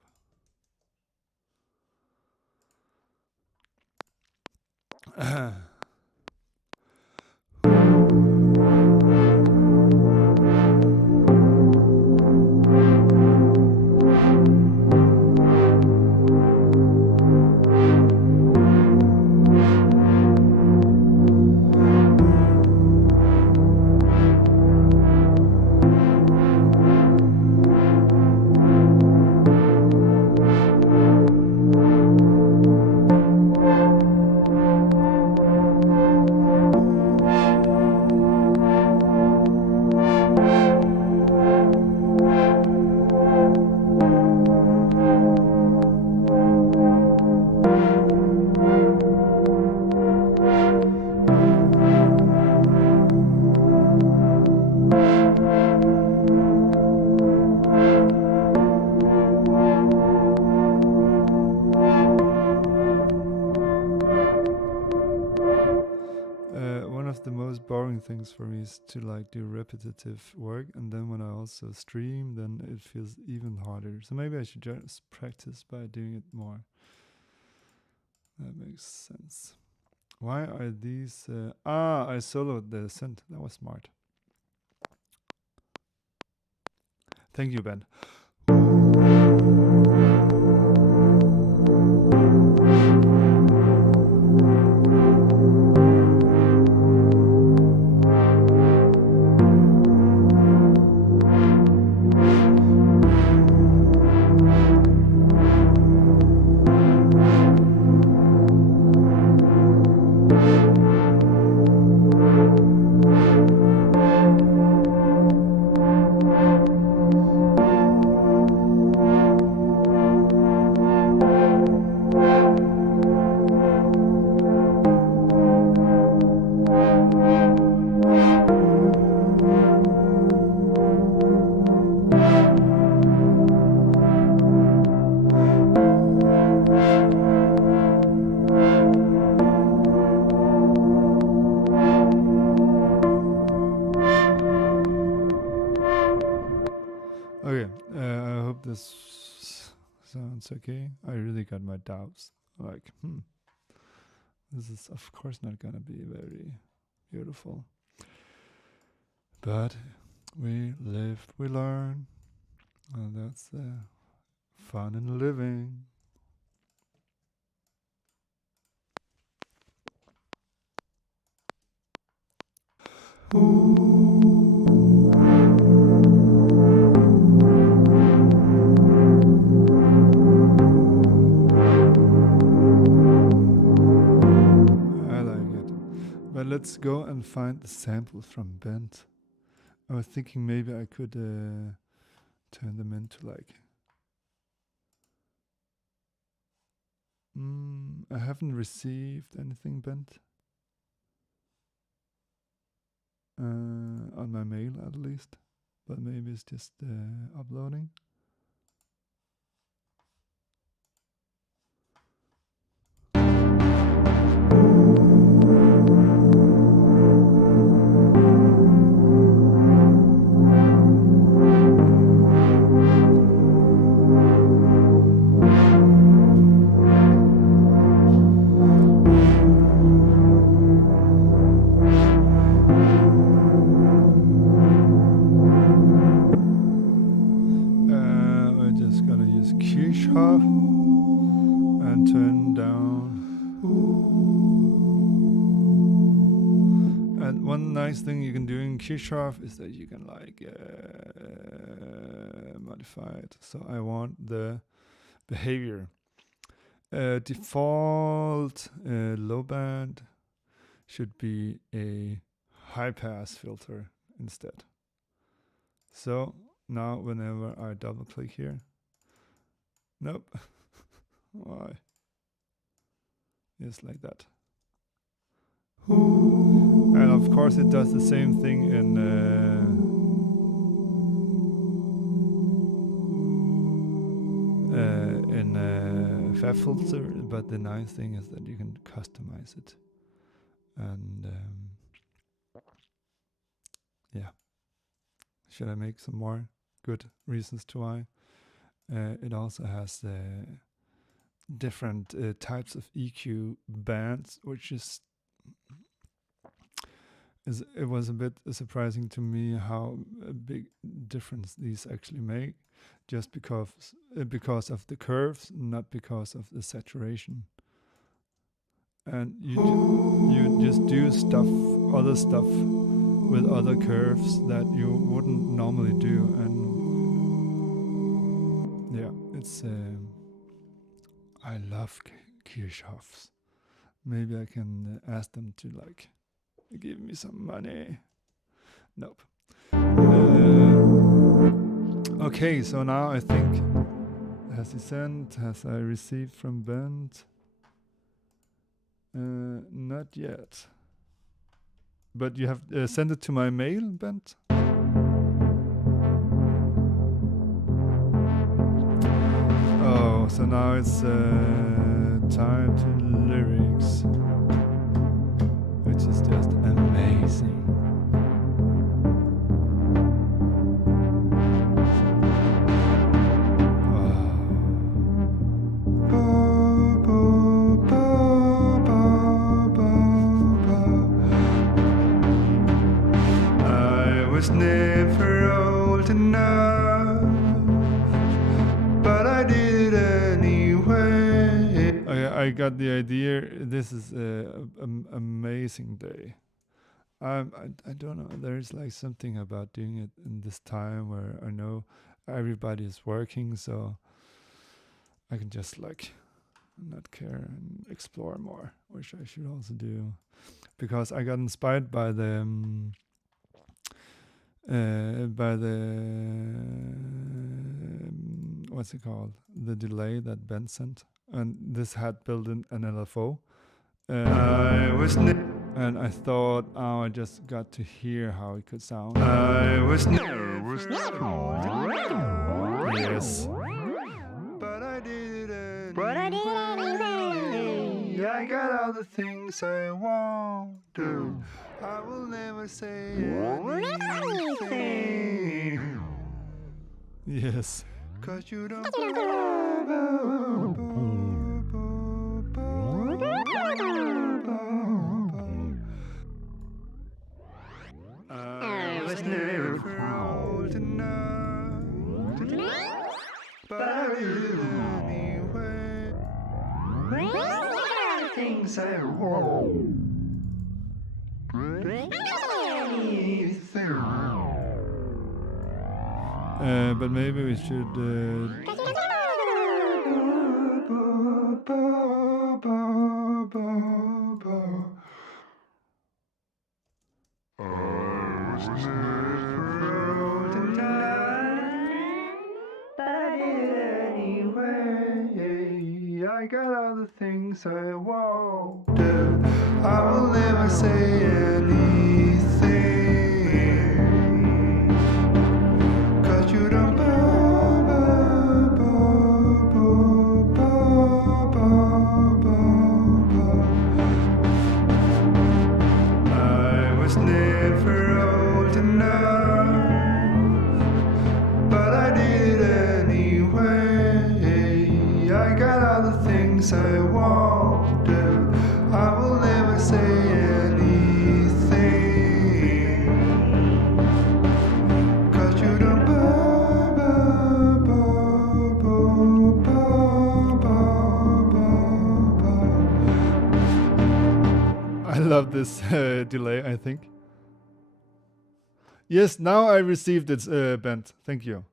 One of the most boring things for me is to like do repetitive work, and then when I also stream, then it feels even harder. So maybe I should just practice by doing it more. That makes sense. Why are these? I soloed the synth. That was smart. Thank you, Ben. Okay, I hope this sounds okay. I really got my doubts. Like, this is of course not gonna be very beautiful. But we live, we learn. And that's the fun in living. I like it. But let's go and find the sample from Bent. I was thinking maybe I could turn them into like... I haven't received anything, Bent. On my mail at least. But maybe it's just uploading. We're just gonna use Q sharp and turn down. And one nice thing you can do in Q sharp is that you can like modify it. So I want the behavior. Default low band should be a high pass filter instead. So now whenever I double click here, nope. Why? Just like that. And of course it does the same thing in Fab Filter, but the nice thing is that you can customize it. And yeah. Should I make some more good reasons to why? It also has different types of EQ bands, which is it was a bit surprising to me how a big difference these actually make, just because of the curves, not because of the saturation. And you just do other stuff with other curves that you wouldn't normally do, and yeah, it's I love Kirchhoffs. Maybe I can ask them to like give me some money. Nope. Okay, so now I think has I received from Bent? Not yet. But you have sent it to my mail, Bent? Oh, so now it's time to lyrics, which is just amazing. Was never old enough, but I did it anyway. I got the idea. This is an amazing day. I don't know. There's like something about doing it in this time where I know everybody is working, so I can just like not care and explore more, which I should also do, because I got inspired by the what's it called, the delay that Ben sent, and this had built in an LFO, and I thought, oh, I just got to hear how it could sound. I was never Yes. but I did it anyway. I got all the things I want to. I will never say anything, Yes. 'cause you don't I was never old enough, but I did it anyway. Things I want. But maybe we should. I got all the things I want to. I will never say anything, 'cause you don't I was never old enough, but I did it anyway. I got all the things I want to. I will never say anything, 'cause you don't I love this delay, I think. Yes, now I received it, Bent. Thank you.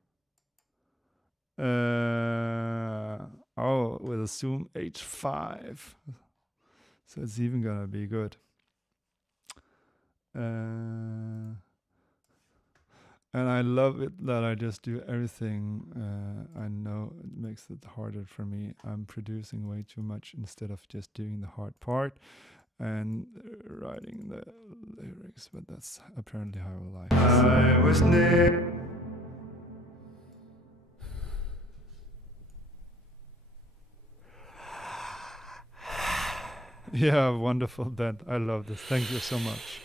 Oh, with a Zoom H5. So it's even gonna be good. And I love it that I just do everything. I know it makes it harder for me. I'm producing way too much instead of just doing the hard part and writing the lyrics, but that's apparently how life is. I was never. Yeah, wonderful, Ben. I love this. Thank you so much.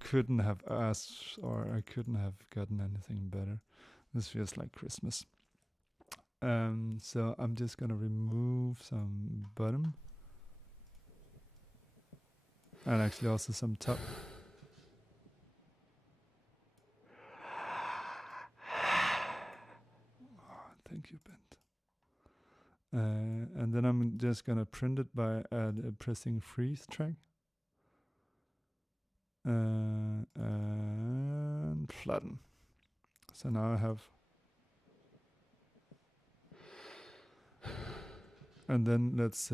Couldn't have asked, or I couldn't have gotten anything better. This feels like Christmas. So I'm just gonna remove some bottom. and actually also some top. Thank you, Bent. And then I'm just gonna print it by pressing freeze track. And flatten. So now I have, and then let's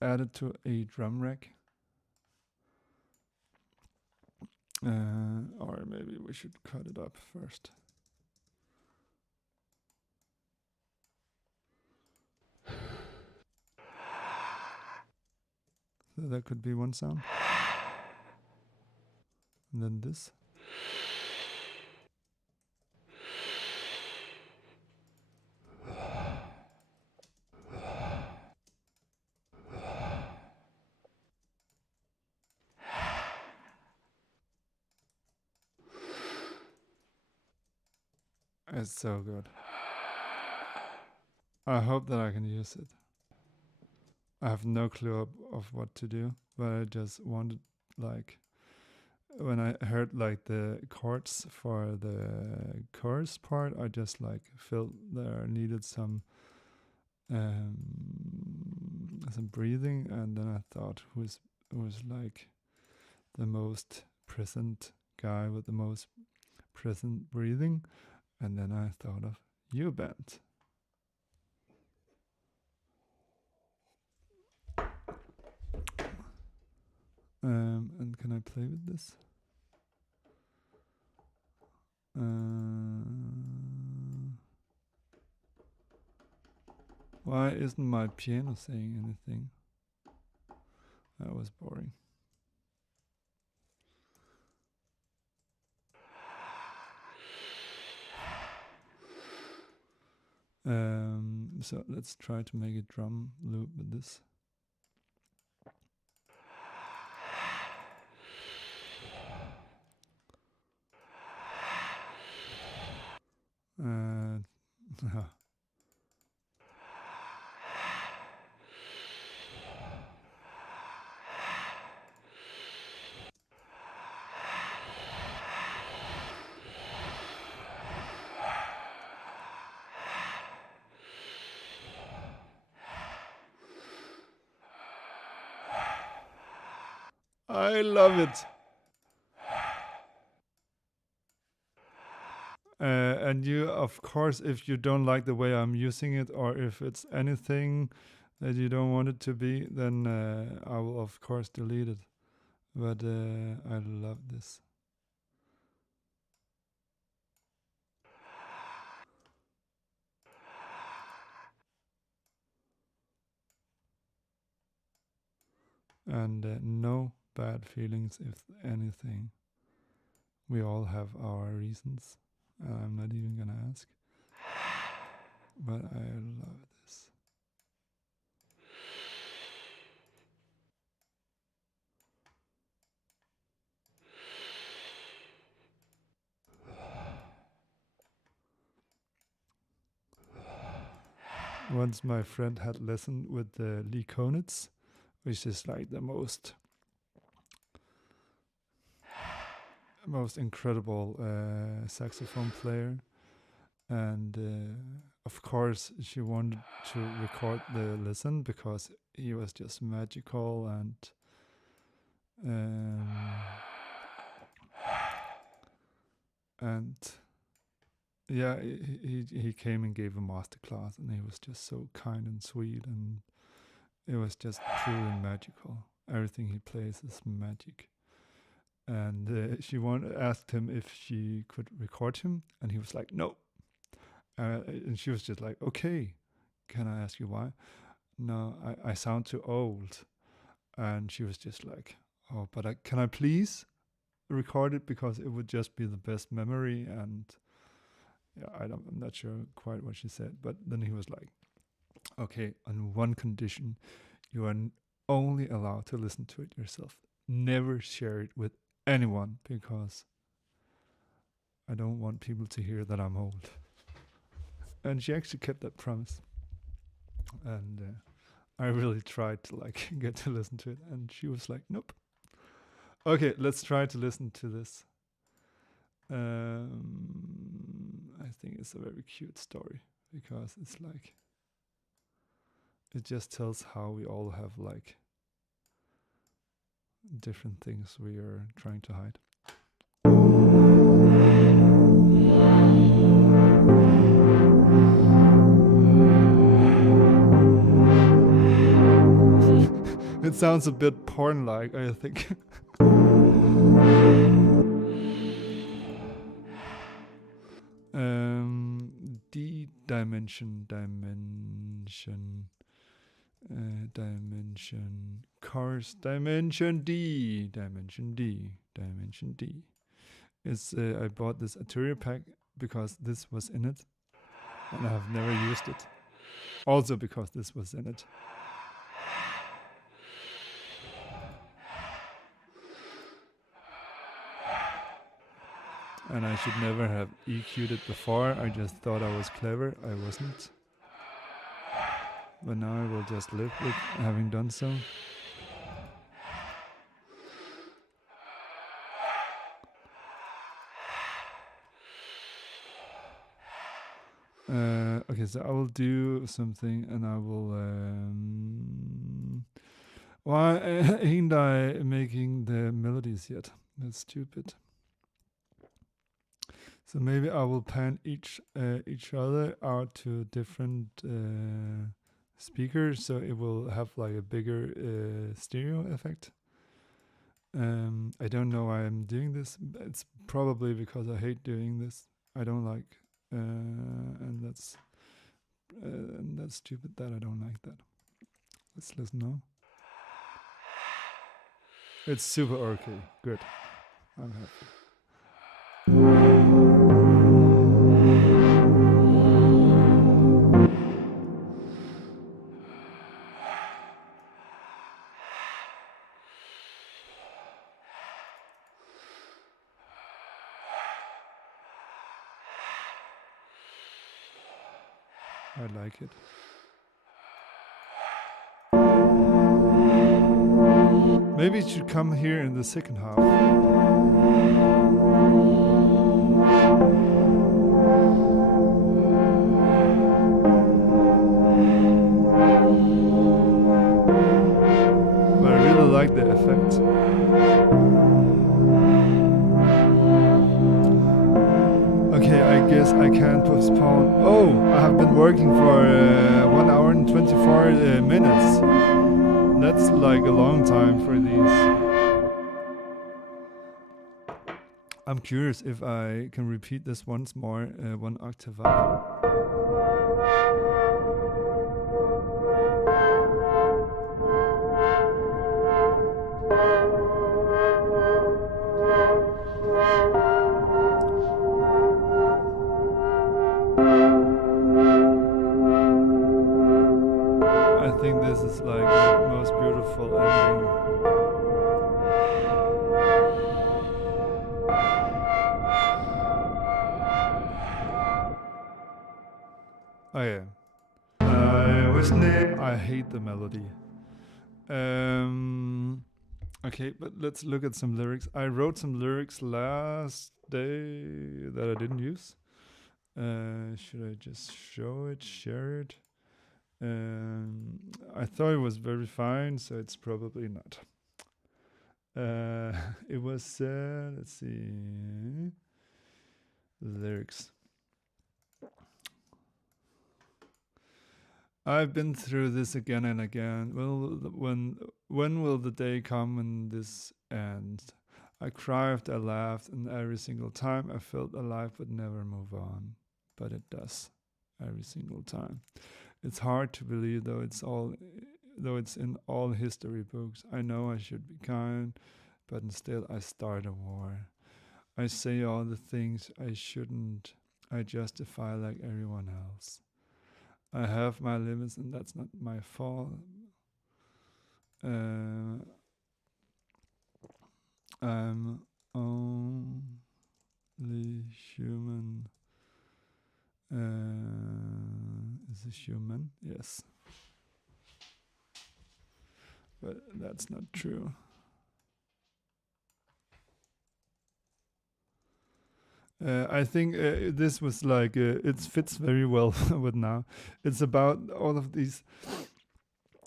add it to a drum rack. Or maybe we should cut it up first. So that could be one sound. And then this. It's so good. I hope that I can use it. I have no clue of what to do, but I just wanted, like, when I heard like the chords for the chorus part, I just like felt there needed some breathing, and then I thought who's like the most present guy with the most present breathing, and then I thought of you, Bent. And can I play with this? Why isn't my piano saying anything? That was boring. So let's try to make a drum loop with this. I love it. And you, of course, if you don't like the way I'm using it, or if it's anything that you don't want it to be, then I will, of course, delete it. But I love this. And no bad feelings, if anything. We all have our reasons. I'm not even gonna ask. But I love this. Once my friend had lesson with Lee Konitz, which is like the most incredible saxophone player, and of course she wanted to record the lesson because he was just magical, and yeah, he came and gave a master class, and he was just so kind and sweet, and it was just truly magical. Everything he plays is magic. And she asked him if she could record him, and he was like, no. And she was just like, okay, can I ask you why? No, I sound too old. And she was just like, oh, but can I please record it, because it would just be the best memory. And yeah, I'm not sure quite what she said, but then he was like, okay, on one condition, you are only allowed to listen to it yourself. Never share it with anyone, because I don't want people to hear that I'm old. And she actually kept that promise, and I really tried to like get to listen to it, and she was like, "Nope." Okay, let's try to listen to this. I think it's a very cute story because it's like it just tells how we all have like different things we are trying to hide. It sounds a bit porn-like, I think. D dimension, chorus, dimension D. It's I bought this Arturia pack because this was in it, and I have never used it. Also because this was in it. And I should never have EQ'd it before. I just thought I was clever. I wasn't. But now I will just live with having done so. Okay, so I will do something and I will... why ain't I making the melodies yet? That's stupid. So maybe I will pan each other out to different speakers, so it will have like a bigger stereo effect. I don't know why I'm doing this. It's probably because I hate doing this. I don't like, and that's stupid that I don't like that. Let's listen now. It's super okay. Good. I'm happy. I like it. Maybe it should come here in the second half. But I really like the effect. Okay, I guess I can postpone. Oh, I have been working for 1 hour and 24 minutes. That's like a long time for these. I'm curious if I can repeat this once more, 1 octave up. I think this is like the most beautiful ending. Oh yeah. I hate the melody. Okay, but let's look at some lyrics. I wrote some lyrics last day that I didn't use. Should I just share it? I thought it was very fine, so it's probably not. It was, let's see, lyrics. I've been through this again and again. Well, when will the day come when this ends? I cried, I laughed, and every single time I felt alive would never move on. But it does, every single time. It's hard to believe, though it's in all history books. I know I should be kind, but instead I start a war. I say all the things I shouldn't. I justify like everyone else. I have my limits, and that's not my fault. I'm only human. Is this human? Yes. but that's not true. I think this was like, it fits very well with now. It's about all of these.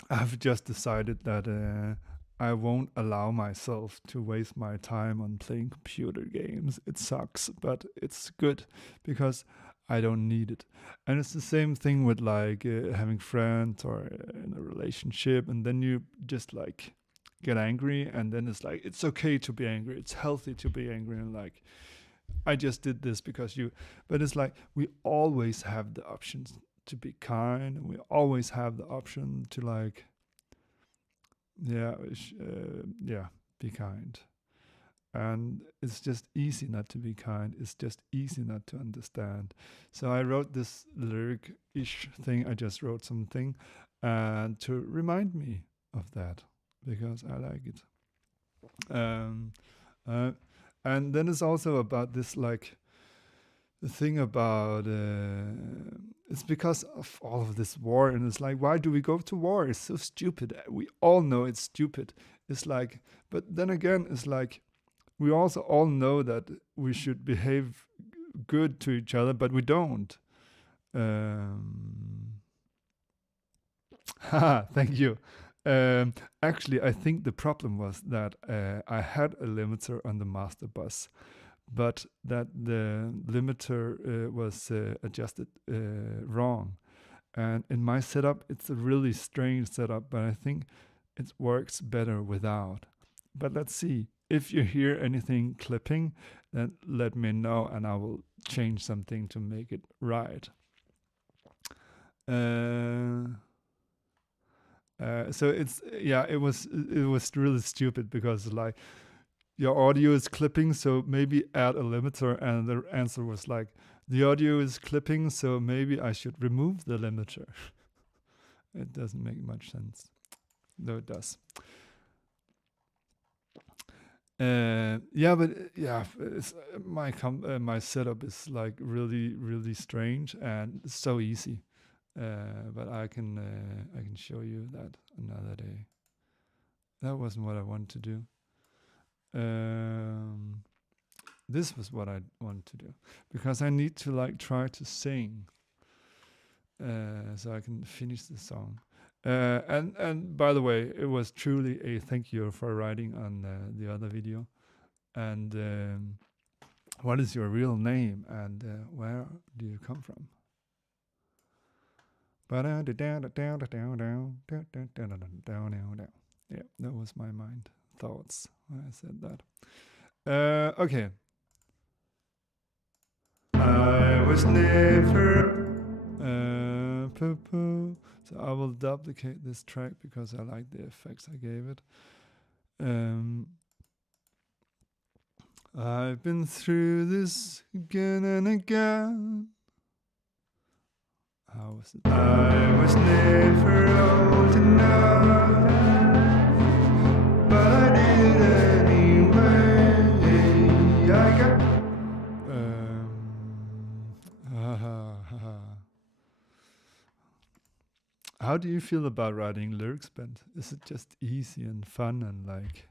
I've just decided that I won't allow myself to waste my time on playing computer games. It sucks, but it's good because I don't need it. And it's the same thing with like having friends or in a relationship, and then you just like get angry, and then it's like, it's okay to be angry. It's healthy to be angry, and like, I just did this because you, but it's like, we always have the options to be kind, and we always have the option to like, be kind. And it's just easy not to be kind. It's just easy not to understand. So I wrote this lyric-ish thing. I just wrote something to remind me of that, because I like it. And then it's also about this, like, the thing about, it's because of all of this war, and it's like, why do we go to war? It's so stupid. We all know it's stupid. It's like, but then again, it's like, we also all know that we should behave good to each other, but we don't. Thank you. Actually, I think the problem was that I had a limiter on the master bus, but that the limiter was adjusted wrong. And in my setup, it's a really strange setup, but I think it works better without. But let's see. If you hear anything clipping, then let me know, and I will change something to make it right. So it was really stupid, because like, your audio is clipping, so maybe add a limiter, and the answer was like, the audio is clipping, so maybe I should remove the limiter. It doesn't make much sense, though it does. It's, my setup is like really, really strange, and it's so easy. But I can show you that another day. That wasn't what I wanted to do. This was what I wanted to do, because I need to like try to sing, so I can finish the song. And by the way, it was truly a thank you for writing on the other video. And what is your real name, and where do you come from? Yeah, that was my mind thoughts when I said that. Okay. I was never. So I will duplicate this track because I like the effects I gave it. I've been through this again and again. How was it? I was never old enough, but I did it anyway. I got. How do you feel about writing lyrics, Ben? Is it just easy and fun, and like,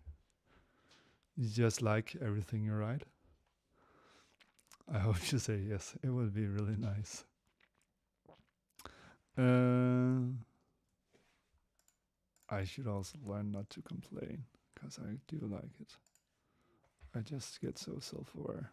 you just like everything you write? I hope you say yes. It would be really nice. I should also learn not to complain, because I do like it. I just get so self-aware.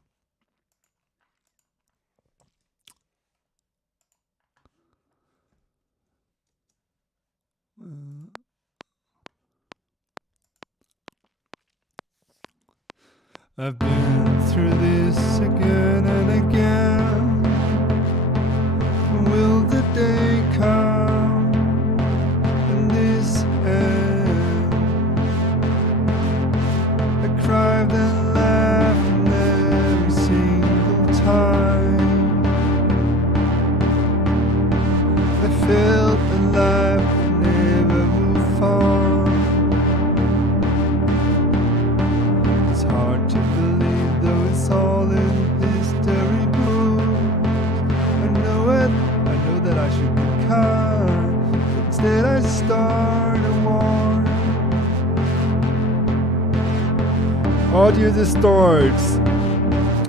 I've been through this again and again. Will the day come and this end? I cried and laughed every single time. I felt alive, never move far. It's hard to believe, though it's all in his Audio distorts.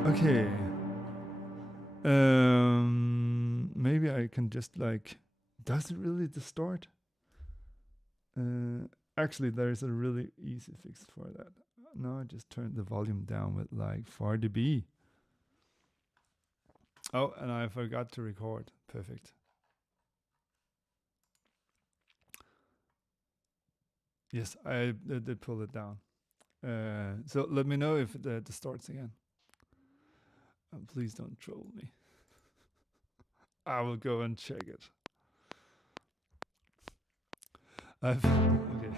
Okay. Maybe I can just like. Does it really distort? Actually, there is a really easy fix for that. No, I just turned the volume down with like 4 dB. Oh, and I forgot to record. Perfect. Yes, I did pull it down. So let me know if it distorts again. Please don't troll me. I will go and check it. Okay.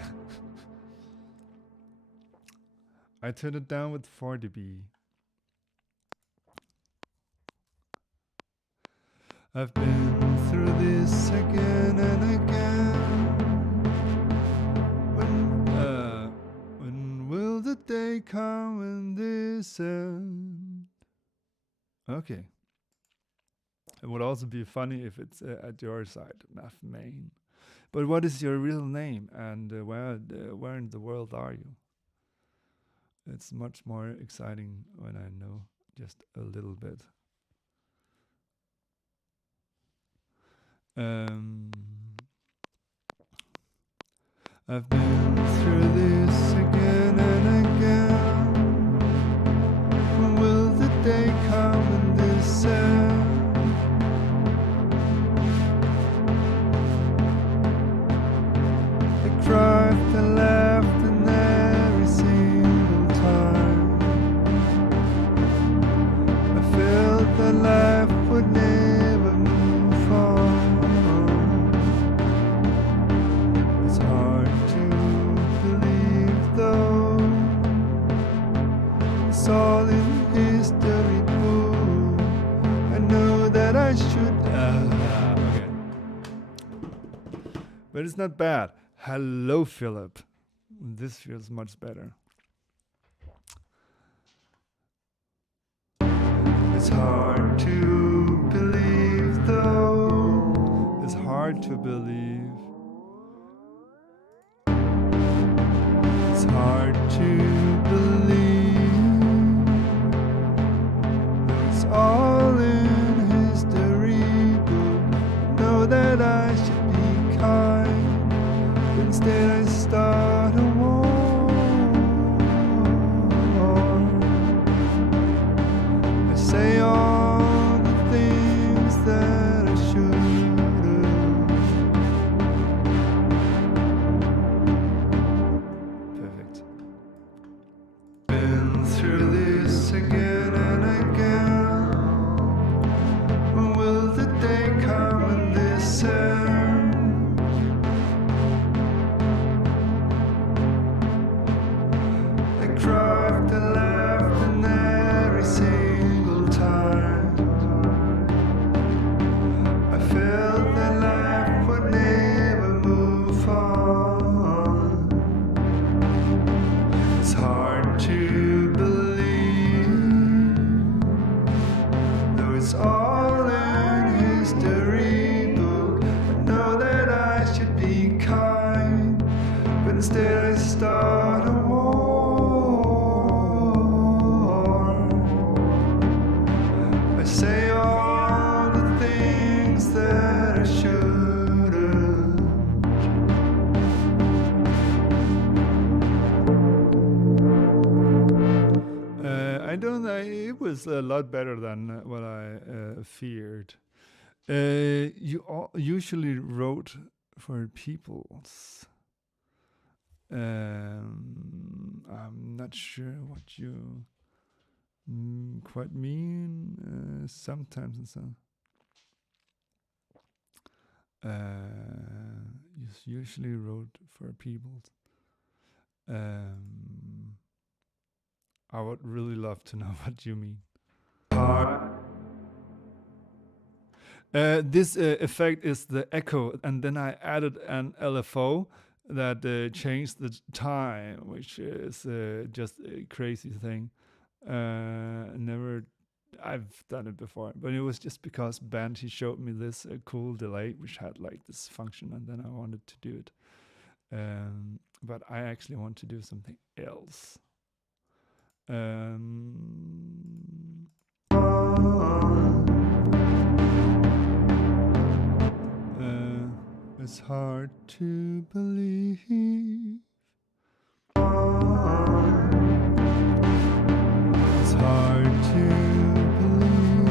I turned it down with 4 dB. I've been through this again and again. When will the day come when this ends? Okay. It would also be funny if it's at your side, not main. But what is your real name, and where in the world are you? It's much more exciting when I know just a little bit. I've been through this again and again. When will the day come when this ends? I cried and laughed and every single time I felt that life would never move on. It's hard to believe though, it's all in history book. I know that I should okay. But it's not bad. Hello, Philip. This feels much better. It's hard to believe though. It's hard to believe. It's hard to believe. It's all in history book. I know that I should be kind. Instead I start a war. I say all the things that I should've. Perfect. Been through this again and again. When will the day come when this ends? Cried and laughed and every single time I felt that life would never move on. It's hard to believe, though it's all in history book. I know that I should be kind, but instead I start a war. Say all the things that I should've. I don't know. It was a lot better than what I feared. You usually wrote for peoples. I'm not sure what you quite mean sometimes and so. You usually wrote for people. I would really love to know what you mean. This effect is the echo, and then I added an LFO that changed the time, which is just a crazy thing. I've done it before, but it was just because Band, he showed me this cool delay which had like this function, and then I wanted to do it. But I actually want to do something else. It's hard to believe. It's hard to believe.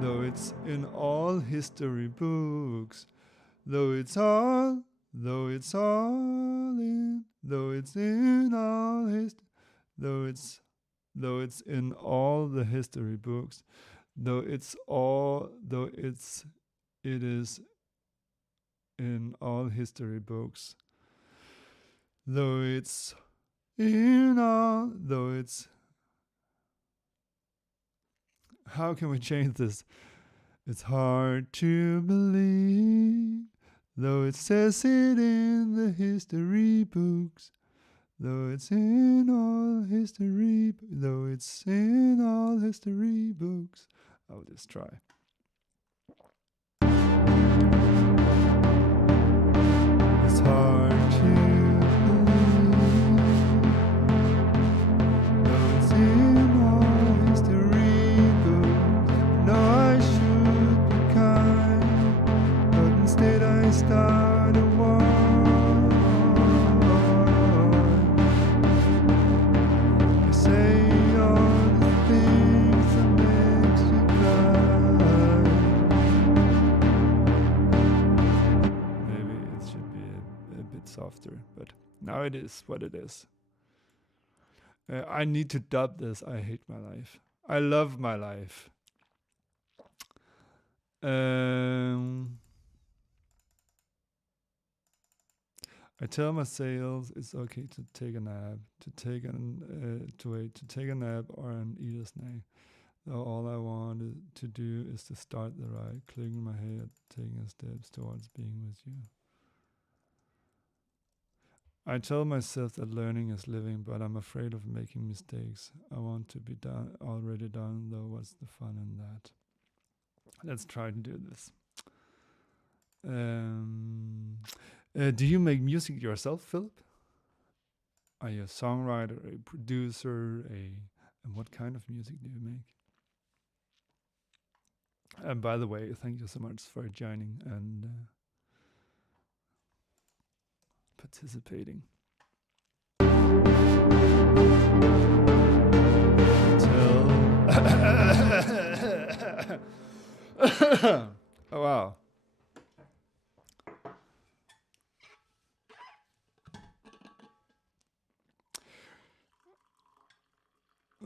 Though it's in all history books. Though it's in all the history books. It is in all history books. How can we change this? It's hard to believe, though it says it in the history books. Though it's in all history books. I'll just try. It's hard to believe, though it's in all history books. No, I should be kind, but instead I start a war. I say all the things that makes you cry. Maybe it should be a bit softer, but now it is what it is. I need to dub this. I hate my life. I love my life. I tell myself it's okay to take a nap, to take a nap or an eat a snack. Though all I wanted to do is to start the ride, clicking my head, taking steps towards being with you. I tell myself that learning is living, but I'm afraid of making mistakes. I want to be already done, though what's the fun in that? Let's try to do this. Do you make music yourself, Philip? Are you a songwriter, a producer, and what kind of music do you make? And by the way, thank you so much for joining and participating. Oh wow.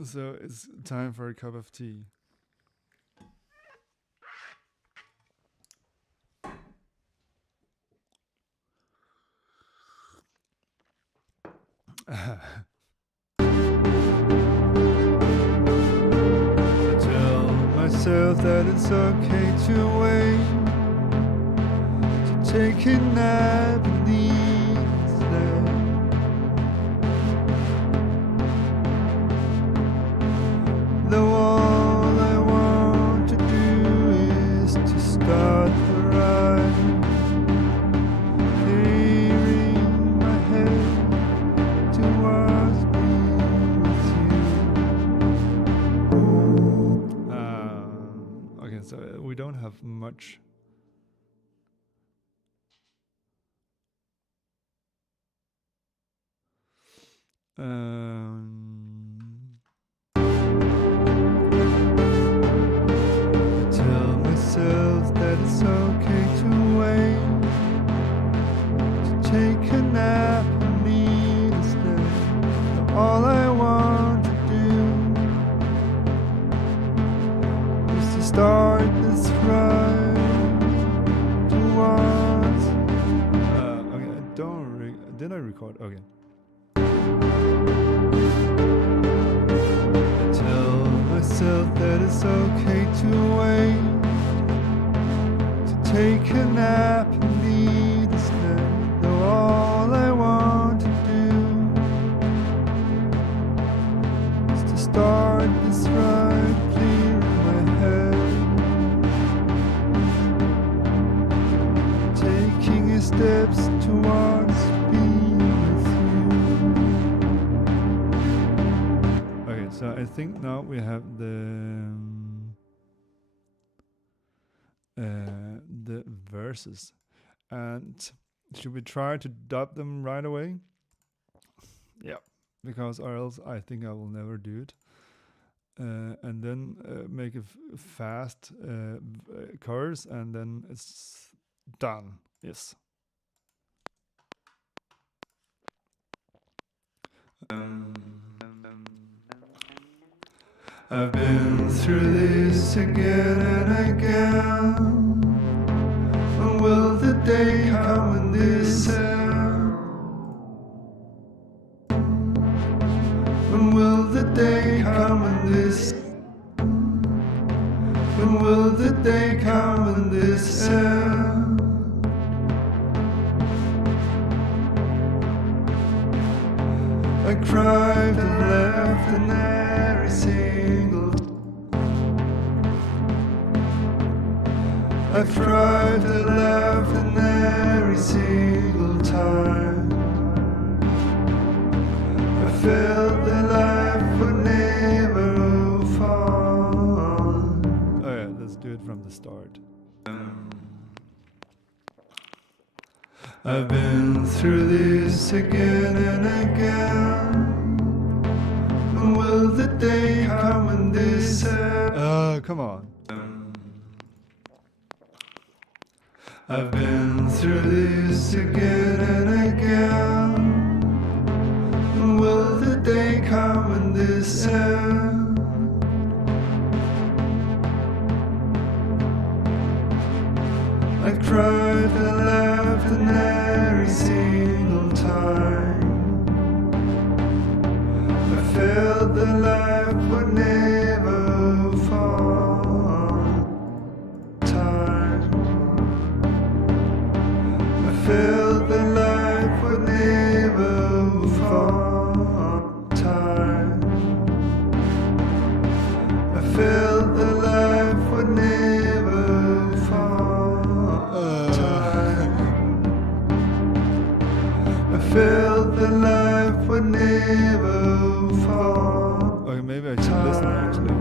So it's time for a cup of tea. Tell myself that it's okay to wait, to take a nap and eat instead. Though all I want to do is to start the ride, clearing my head towards being with you. Okay, so we don't have much. Tell myself that it's okay to wait, to take a nap and eat instead. All I want to do is to start this ride towards. Okay, I don't. Did I record? Okay. Myself that it's okay to wait, to take a nap and eat instead. Though all I want to do is to start this ride, clearing my head, taking steps towards being with So I think now we have the verses, and should we try to dub them right away? Yeah, because or else I think I will never do it. And then make a fast chorus, and then it's done. Yes. I've been through this again and again. When will the day come when this ends? When will the day come when this? When will the day come when this ends? I cried and left and every single. I've tried and laughed and every single time I felt that life would never move on. Oh yeah, let's do it from the start. I've been through this again and again. When will the day come when this ends? Come on. I've been through this again and again. When will the day come when this ends? I cried and laughed and every single time I felt that life would never move on. Time I felt that life would never move on. Time I felt that life would never move on. Time I felt that life would never move on. Okay, maybe I should listen actually.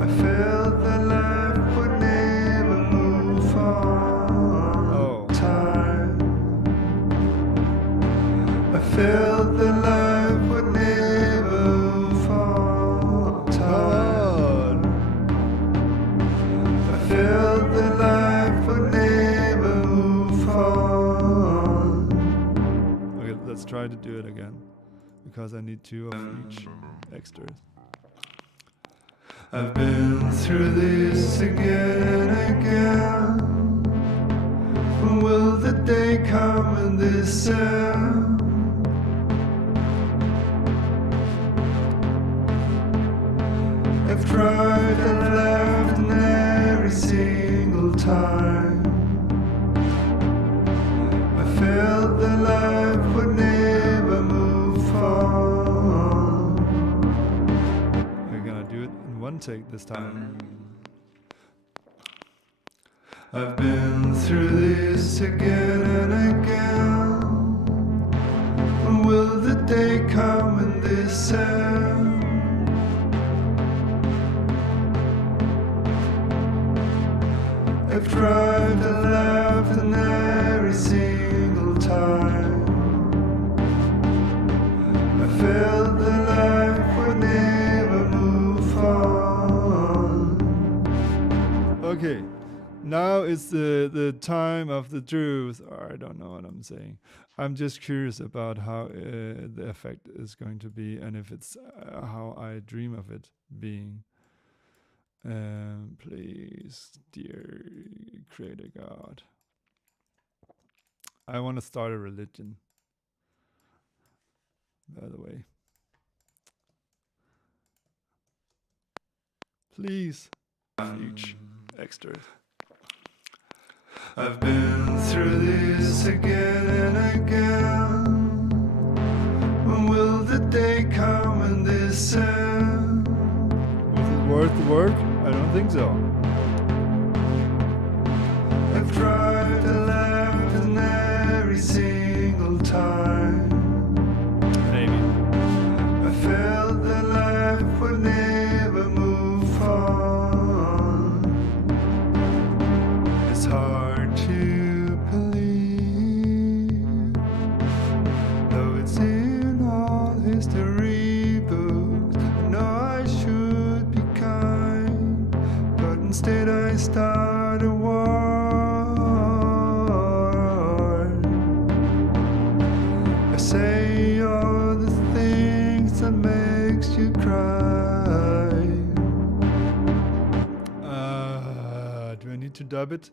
I felt that life would never move on. Oh. Time I felt that life would never move on. Time I felt that life would never move on. Okay, let's try to do it again, because I need 2 of each extras. I've been through this again and again. When will the day come when this ends? I've tried and laughed and every single time I felt that life would never move on. We're gonna do it in one take this time. I've been through this again and again. When will the day come when this ends? I've tried and laughed and every single time I felt that life would never move on. Okay, now is the time of the truth. Or I don't know what I'm saying. I'm just curious about how the effect is going to be, and if it's how I dream of it being. Please, dear Creator God, I want to start a religion, by the way. Please, huge extra. I've been through this again and again. When will the day come when this ends? Was it worth the work? I don't think so. I've tried to laugh and every single time Maybe. I felt hard to believe, though it's in all history books. I know I should be kind, but instead I start a war. I say all the things that makes you cry. Do I need to dub it?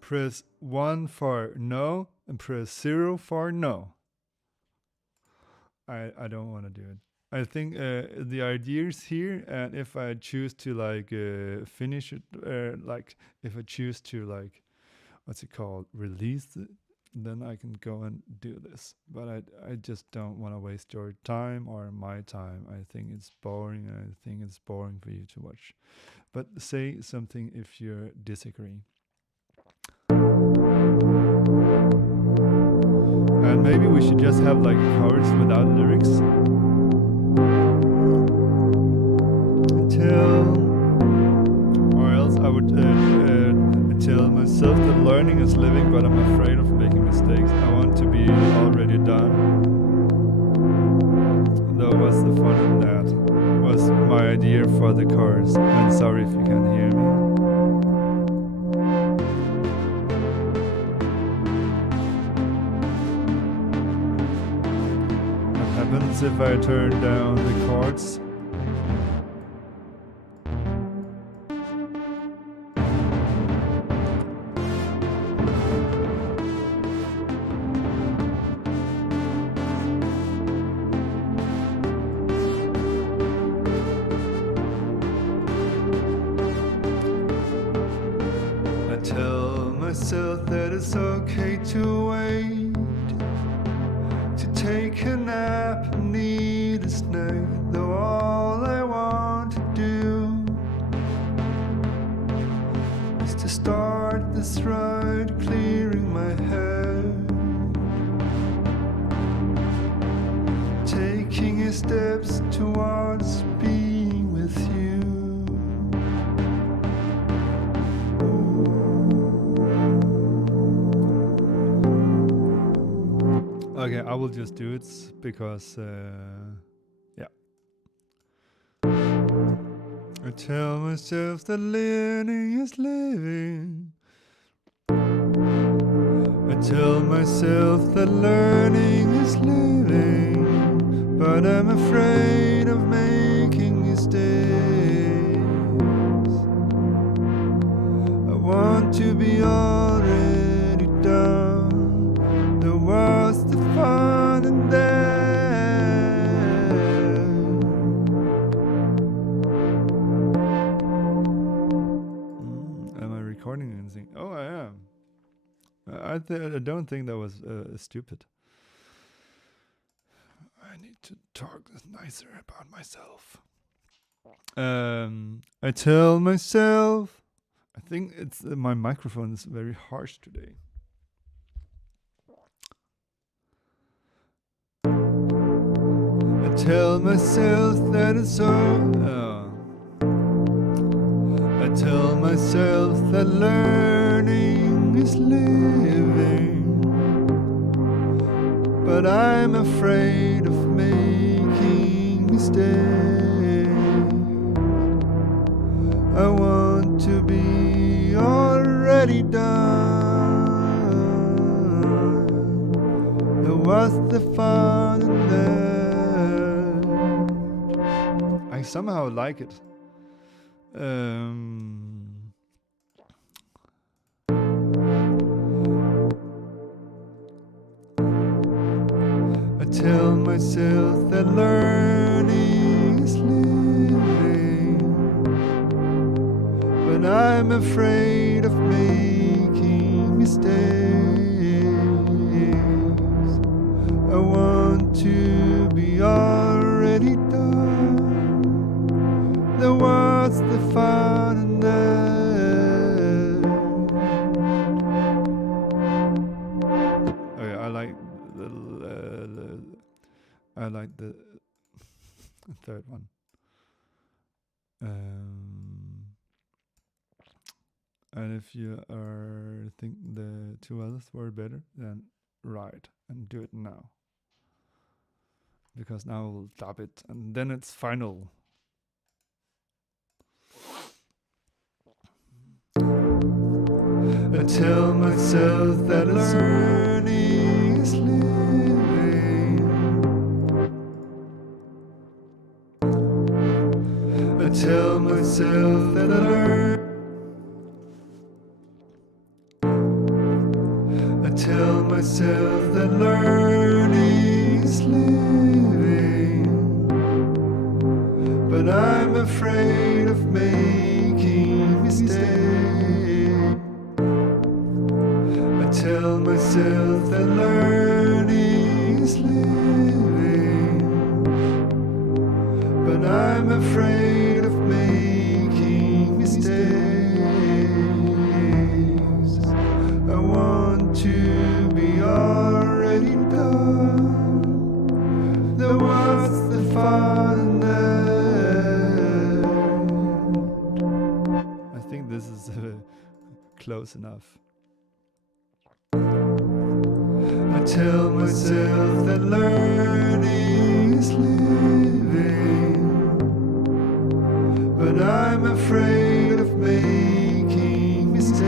Press 1 for no and press 0 for no. I don't want to do it. I think the idea is here, and if I choose to like finish it, like if I choose to like, what's it called, release it, then I can go and do this. But I just don't want to waste your time or my time. I think it's boring, and I think it's boring for you to watch. But say something if you're disagreeing. And maybe we should just have like chords without lyrics. Or else I would tell myself that learning is living, but I'm afraid of making mistakes. I want to be already done. Though what's the fun in that? Was my idea for the chorus. I'm sorry if you can't hear me. What happens if I turn down the chords? Myself that it's okay to wait, to take a nap and need a snack, though all I want to do is to start this ride, clearing my head, taking steps towards being with you. Okay, I will just do it because, yeah. I tell myself that learning is living. I tell myself that learning is living, but I'm afraid of making mistakes. I want to be already done. What's the fun in that? Am I recording anything? Oh, I am. I don't think that was stupid. I need to talk nicer about myself. I tell myself. I think it's my microphone is very harsh today. I tell myself that it's I tell myself that learning is living, but I'm afraid of making mistakes. I want to be already done. And what's the fun in that? I somehow like it. I tell myself that learning is living, but I'm afraid of making mistakes. I want to be already done. Then what's the fun in that? Okay, I like the third one. And if you think the two others were better, then write and do it now. Because now we'll dub it and then it's final. I tell myself that learning is living. I tell myself that I tell myself that learning is living, but I'm afraid of making mistakes. I tell myself that learning is living, but I'm afraid of making mistakes. I want to be already done. Then what's the fun in that? I think this is close enough. I tell myself that learning is living, but I'm afraid of making mistakes.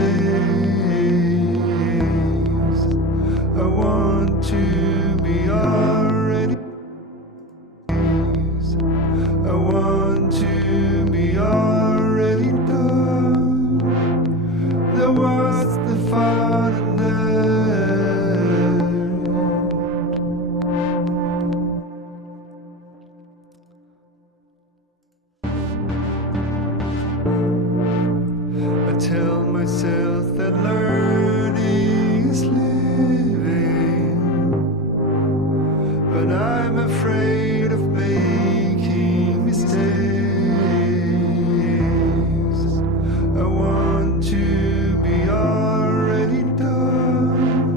I want to be already. I want to be already done. Then what's the fun in that? I tell myself that learning is living, but I'm afraid of making mistakes. I want to be already done.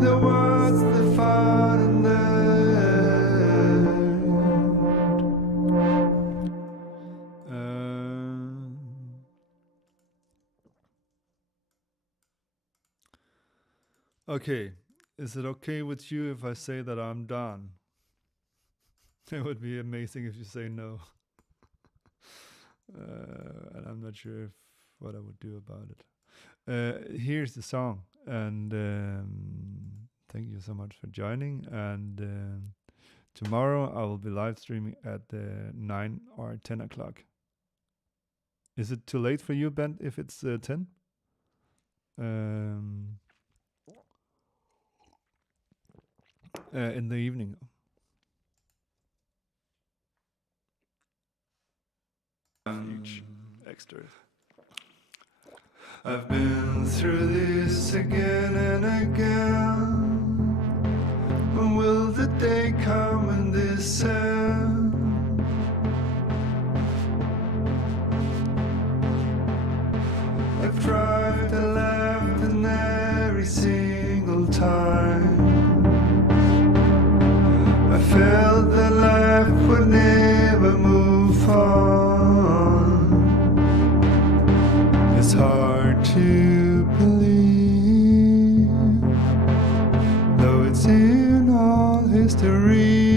Then what's the fun in Okay, is it okay with you if I say that I'm done? It would be amazing if you say no. And I'm not sure what I would do about it. Here's the song, and thank you so much for joining. And tomorrow I will be live streaming at 9 or 10 o'clock. Is it too late for you, Ben, if it's 10? In the evening. Huge extra. I've been through this again and again. When will the day come when this ends? I've tried and laughed and every single time I felt that life would never move on. It's hard to believe, though it's in all history.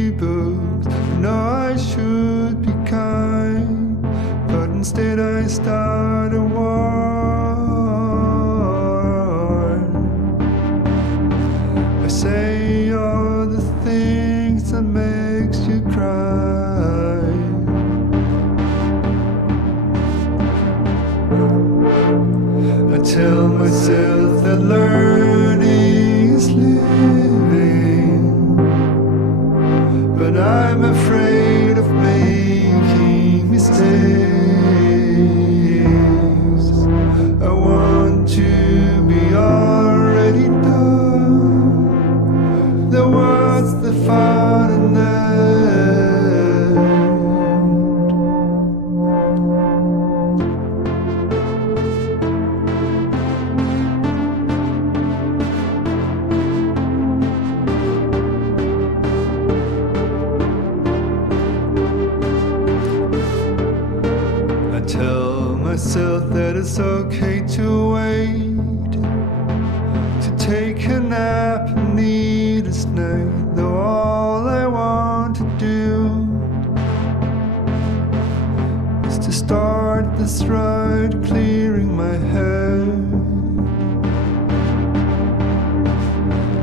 that it's okay to wait, to take a nap and need a snack, though all I want to do is to start this ride, clearing my head,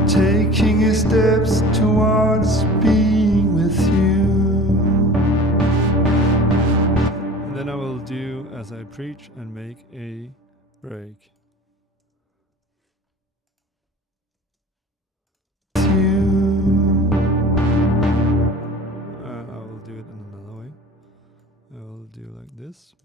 taking steps towards being with you. And then I will do as I preach and make a break. And I will do it in another way. I will do like this.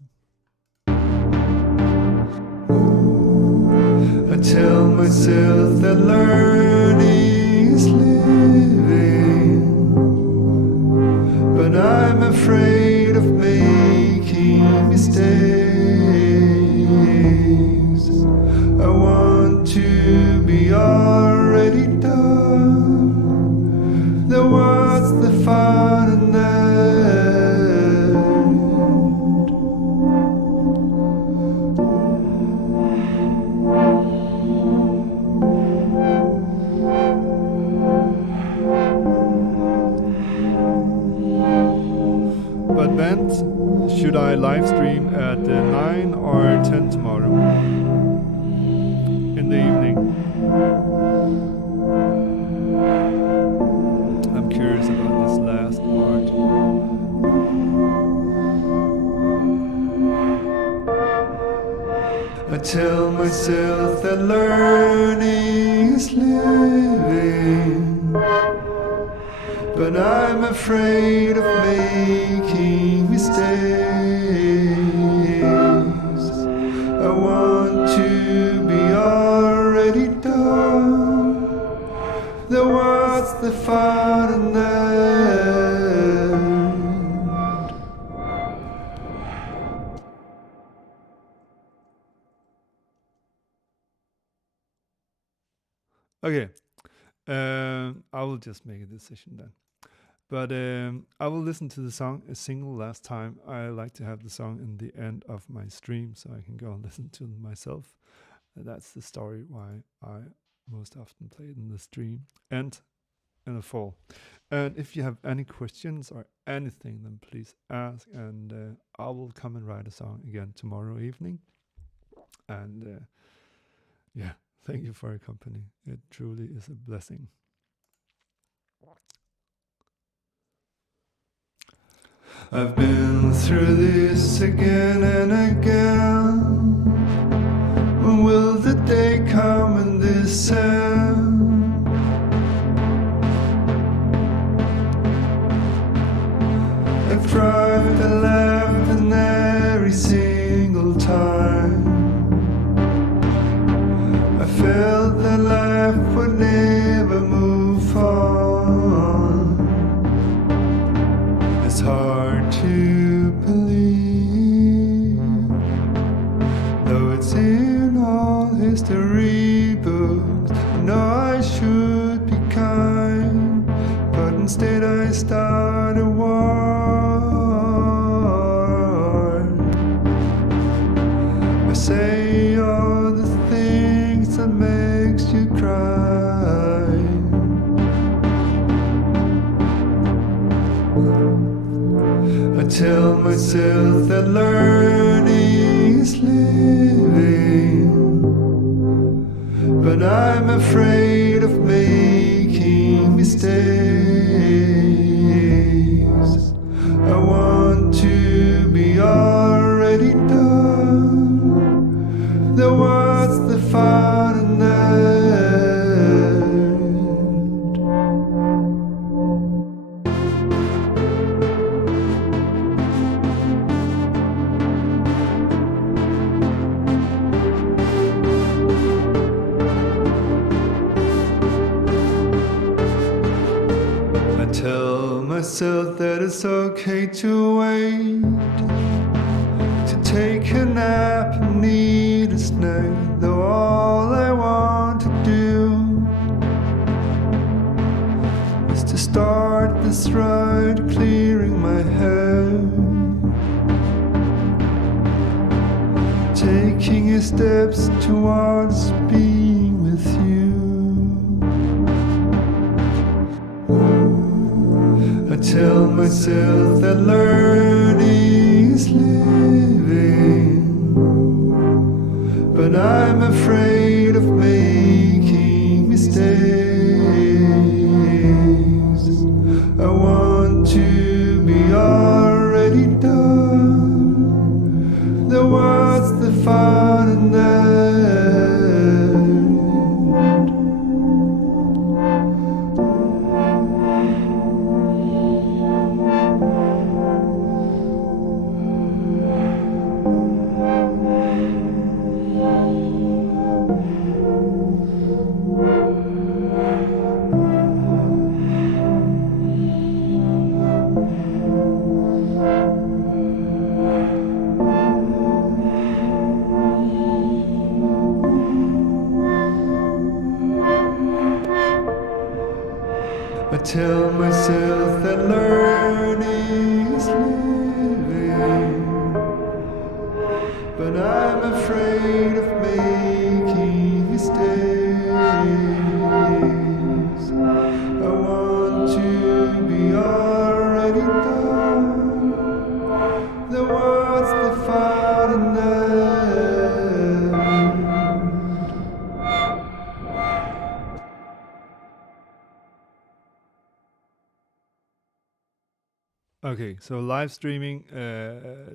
I tell myself that learning is living, but I'm afraid of making mistakes. I want to be already done. Then what's the fun in that? But Bent, should I live stream at 9 or 10 tomorrow? In the evening. I'm curious about this last part. I tell myself that learning is living, but I'm afraid of making mistakes. I want to be already done. Then what's the fun in that? Okay, I will just make a decision then. But I will listen to the song a single last time. I like to have the song in the end of my stream so I can go and listen to it myself. That's the story why I most often play it in the stream and in the fall. And if you have any questions or anything, then please ask, and I will come and write a song again tomorrow evening. And yeah, thank you for your company. It truly is a blessing. I've been through this again and again. When will the day come when this ends? I've cried and laughed and every single time I felt that life would never move on. It's hard to believe, though it's in all history books. I know I should be kind, but instead I start a war. I say all the things that makes you cry. I tell myself that learning is living, but I'm afraid of making mistakes. I want to be already done. Then what's the fun in that? I tell myself that it's okay to wait, to take a nap and need a snack, though all I want to do is to start this ride, clearing my head, taking towards being with you. I tell myself that learning is living, but I'm afraid of making mistakes. I want to be already done. There was the fun in that. I tell myself that learning is living, but I'm afraid of making mistakes. I want to be already done. There was the fun in that. Okay, so live streaming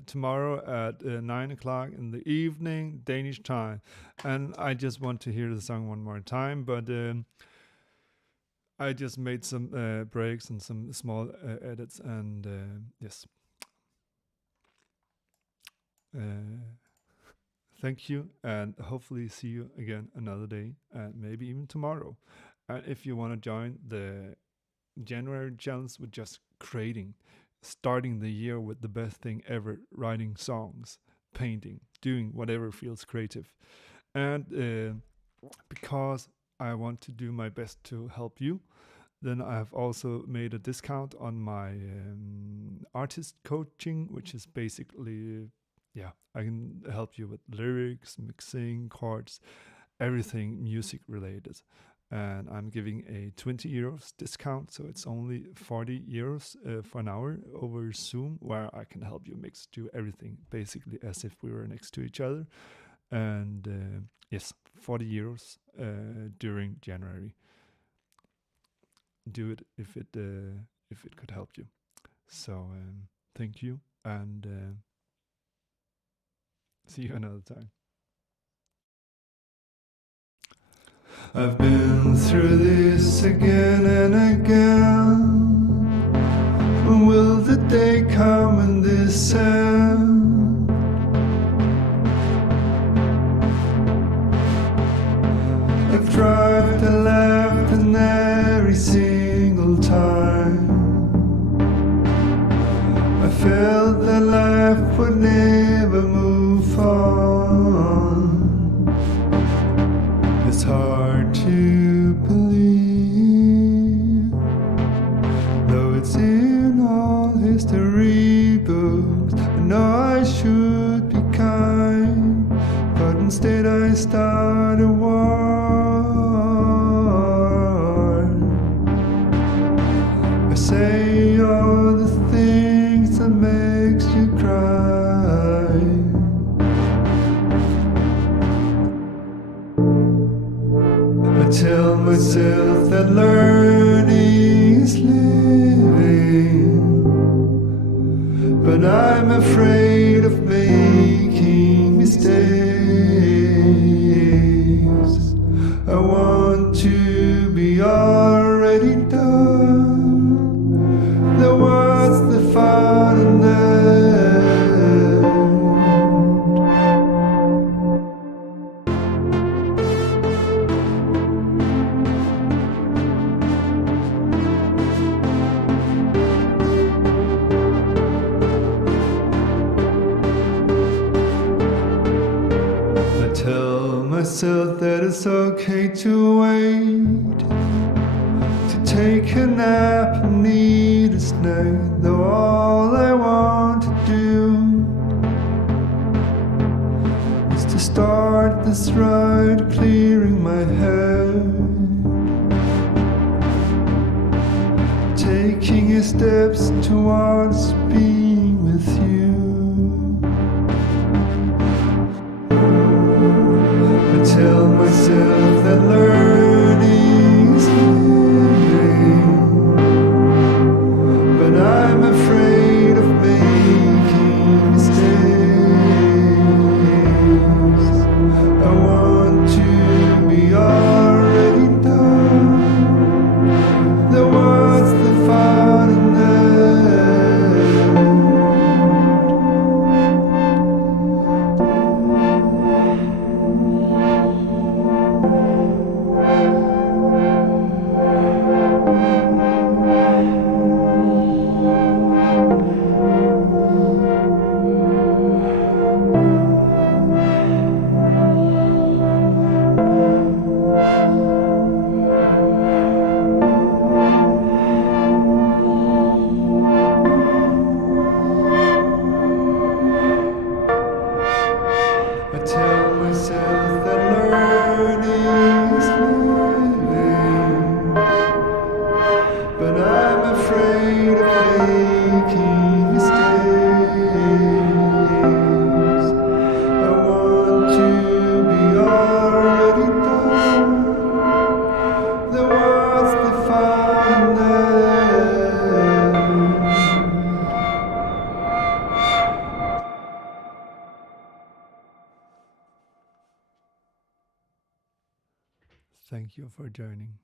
tomorrow at 9 o'clock in the evening, Danish time. And I just want to hear the song one more time, but I just made some breaks and some small edits, and yes. Thank you, and hopefully see you again another day, and maybe even tomorrow. And if you want to join the January challenge with just creating, starting the year with the best thing ever, writing songs, painting, doing whatever feels creative. And because I want to do my best to help you, then I have also made a discount on my artist coaching, which is basically, I can help you with lyrics, mixing, chords, everything music related. And I'm giving a 20 euros discount, so it's only 40 euros for an hour over Zoom, where I can help you mix, do everything basically as if we were next to each other. And yes, 40 euros during January. Do it if it could help you. So thank you, and see you another time. I've been through this again and again. Will the day come when this ends? I've tried and laughed and every single time I felt that life would never move on. It's hard to believe, though it's in all history books. I know I should be kind, but instead I start a war. I say all the things that makes you cry. I tell myself that learning is living, but I'm afraid of making mistakes. I want to be already done. There was the fun in that. Tell myself that it's okay to wait, to take a nap and need a snack, though all I want to do is to start this ride, clearing my head, taking steps towards being with you. I tell myself that learning is living, but I'm afraid of making mistakes. I want to be already done. The words that fall in I tell myself that learning is living, but I'm afraid of making mistakes. I want to be already done. The words that find them. Thank you for joining.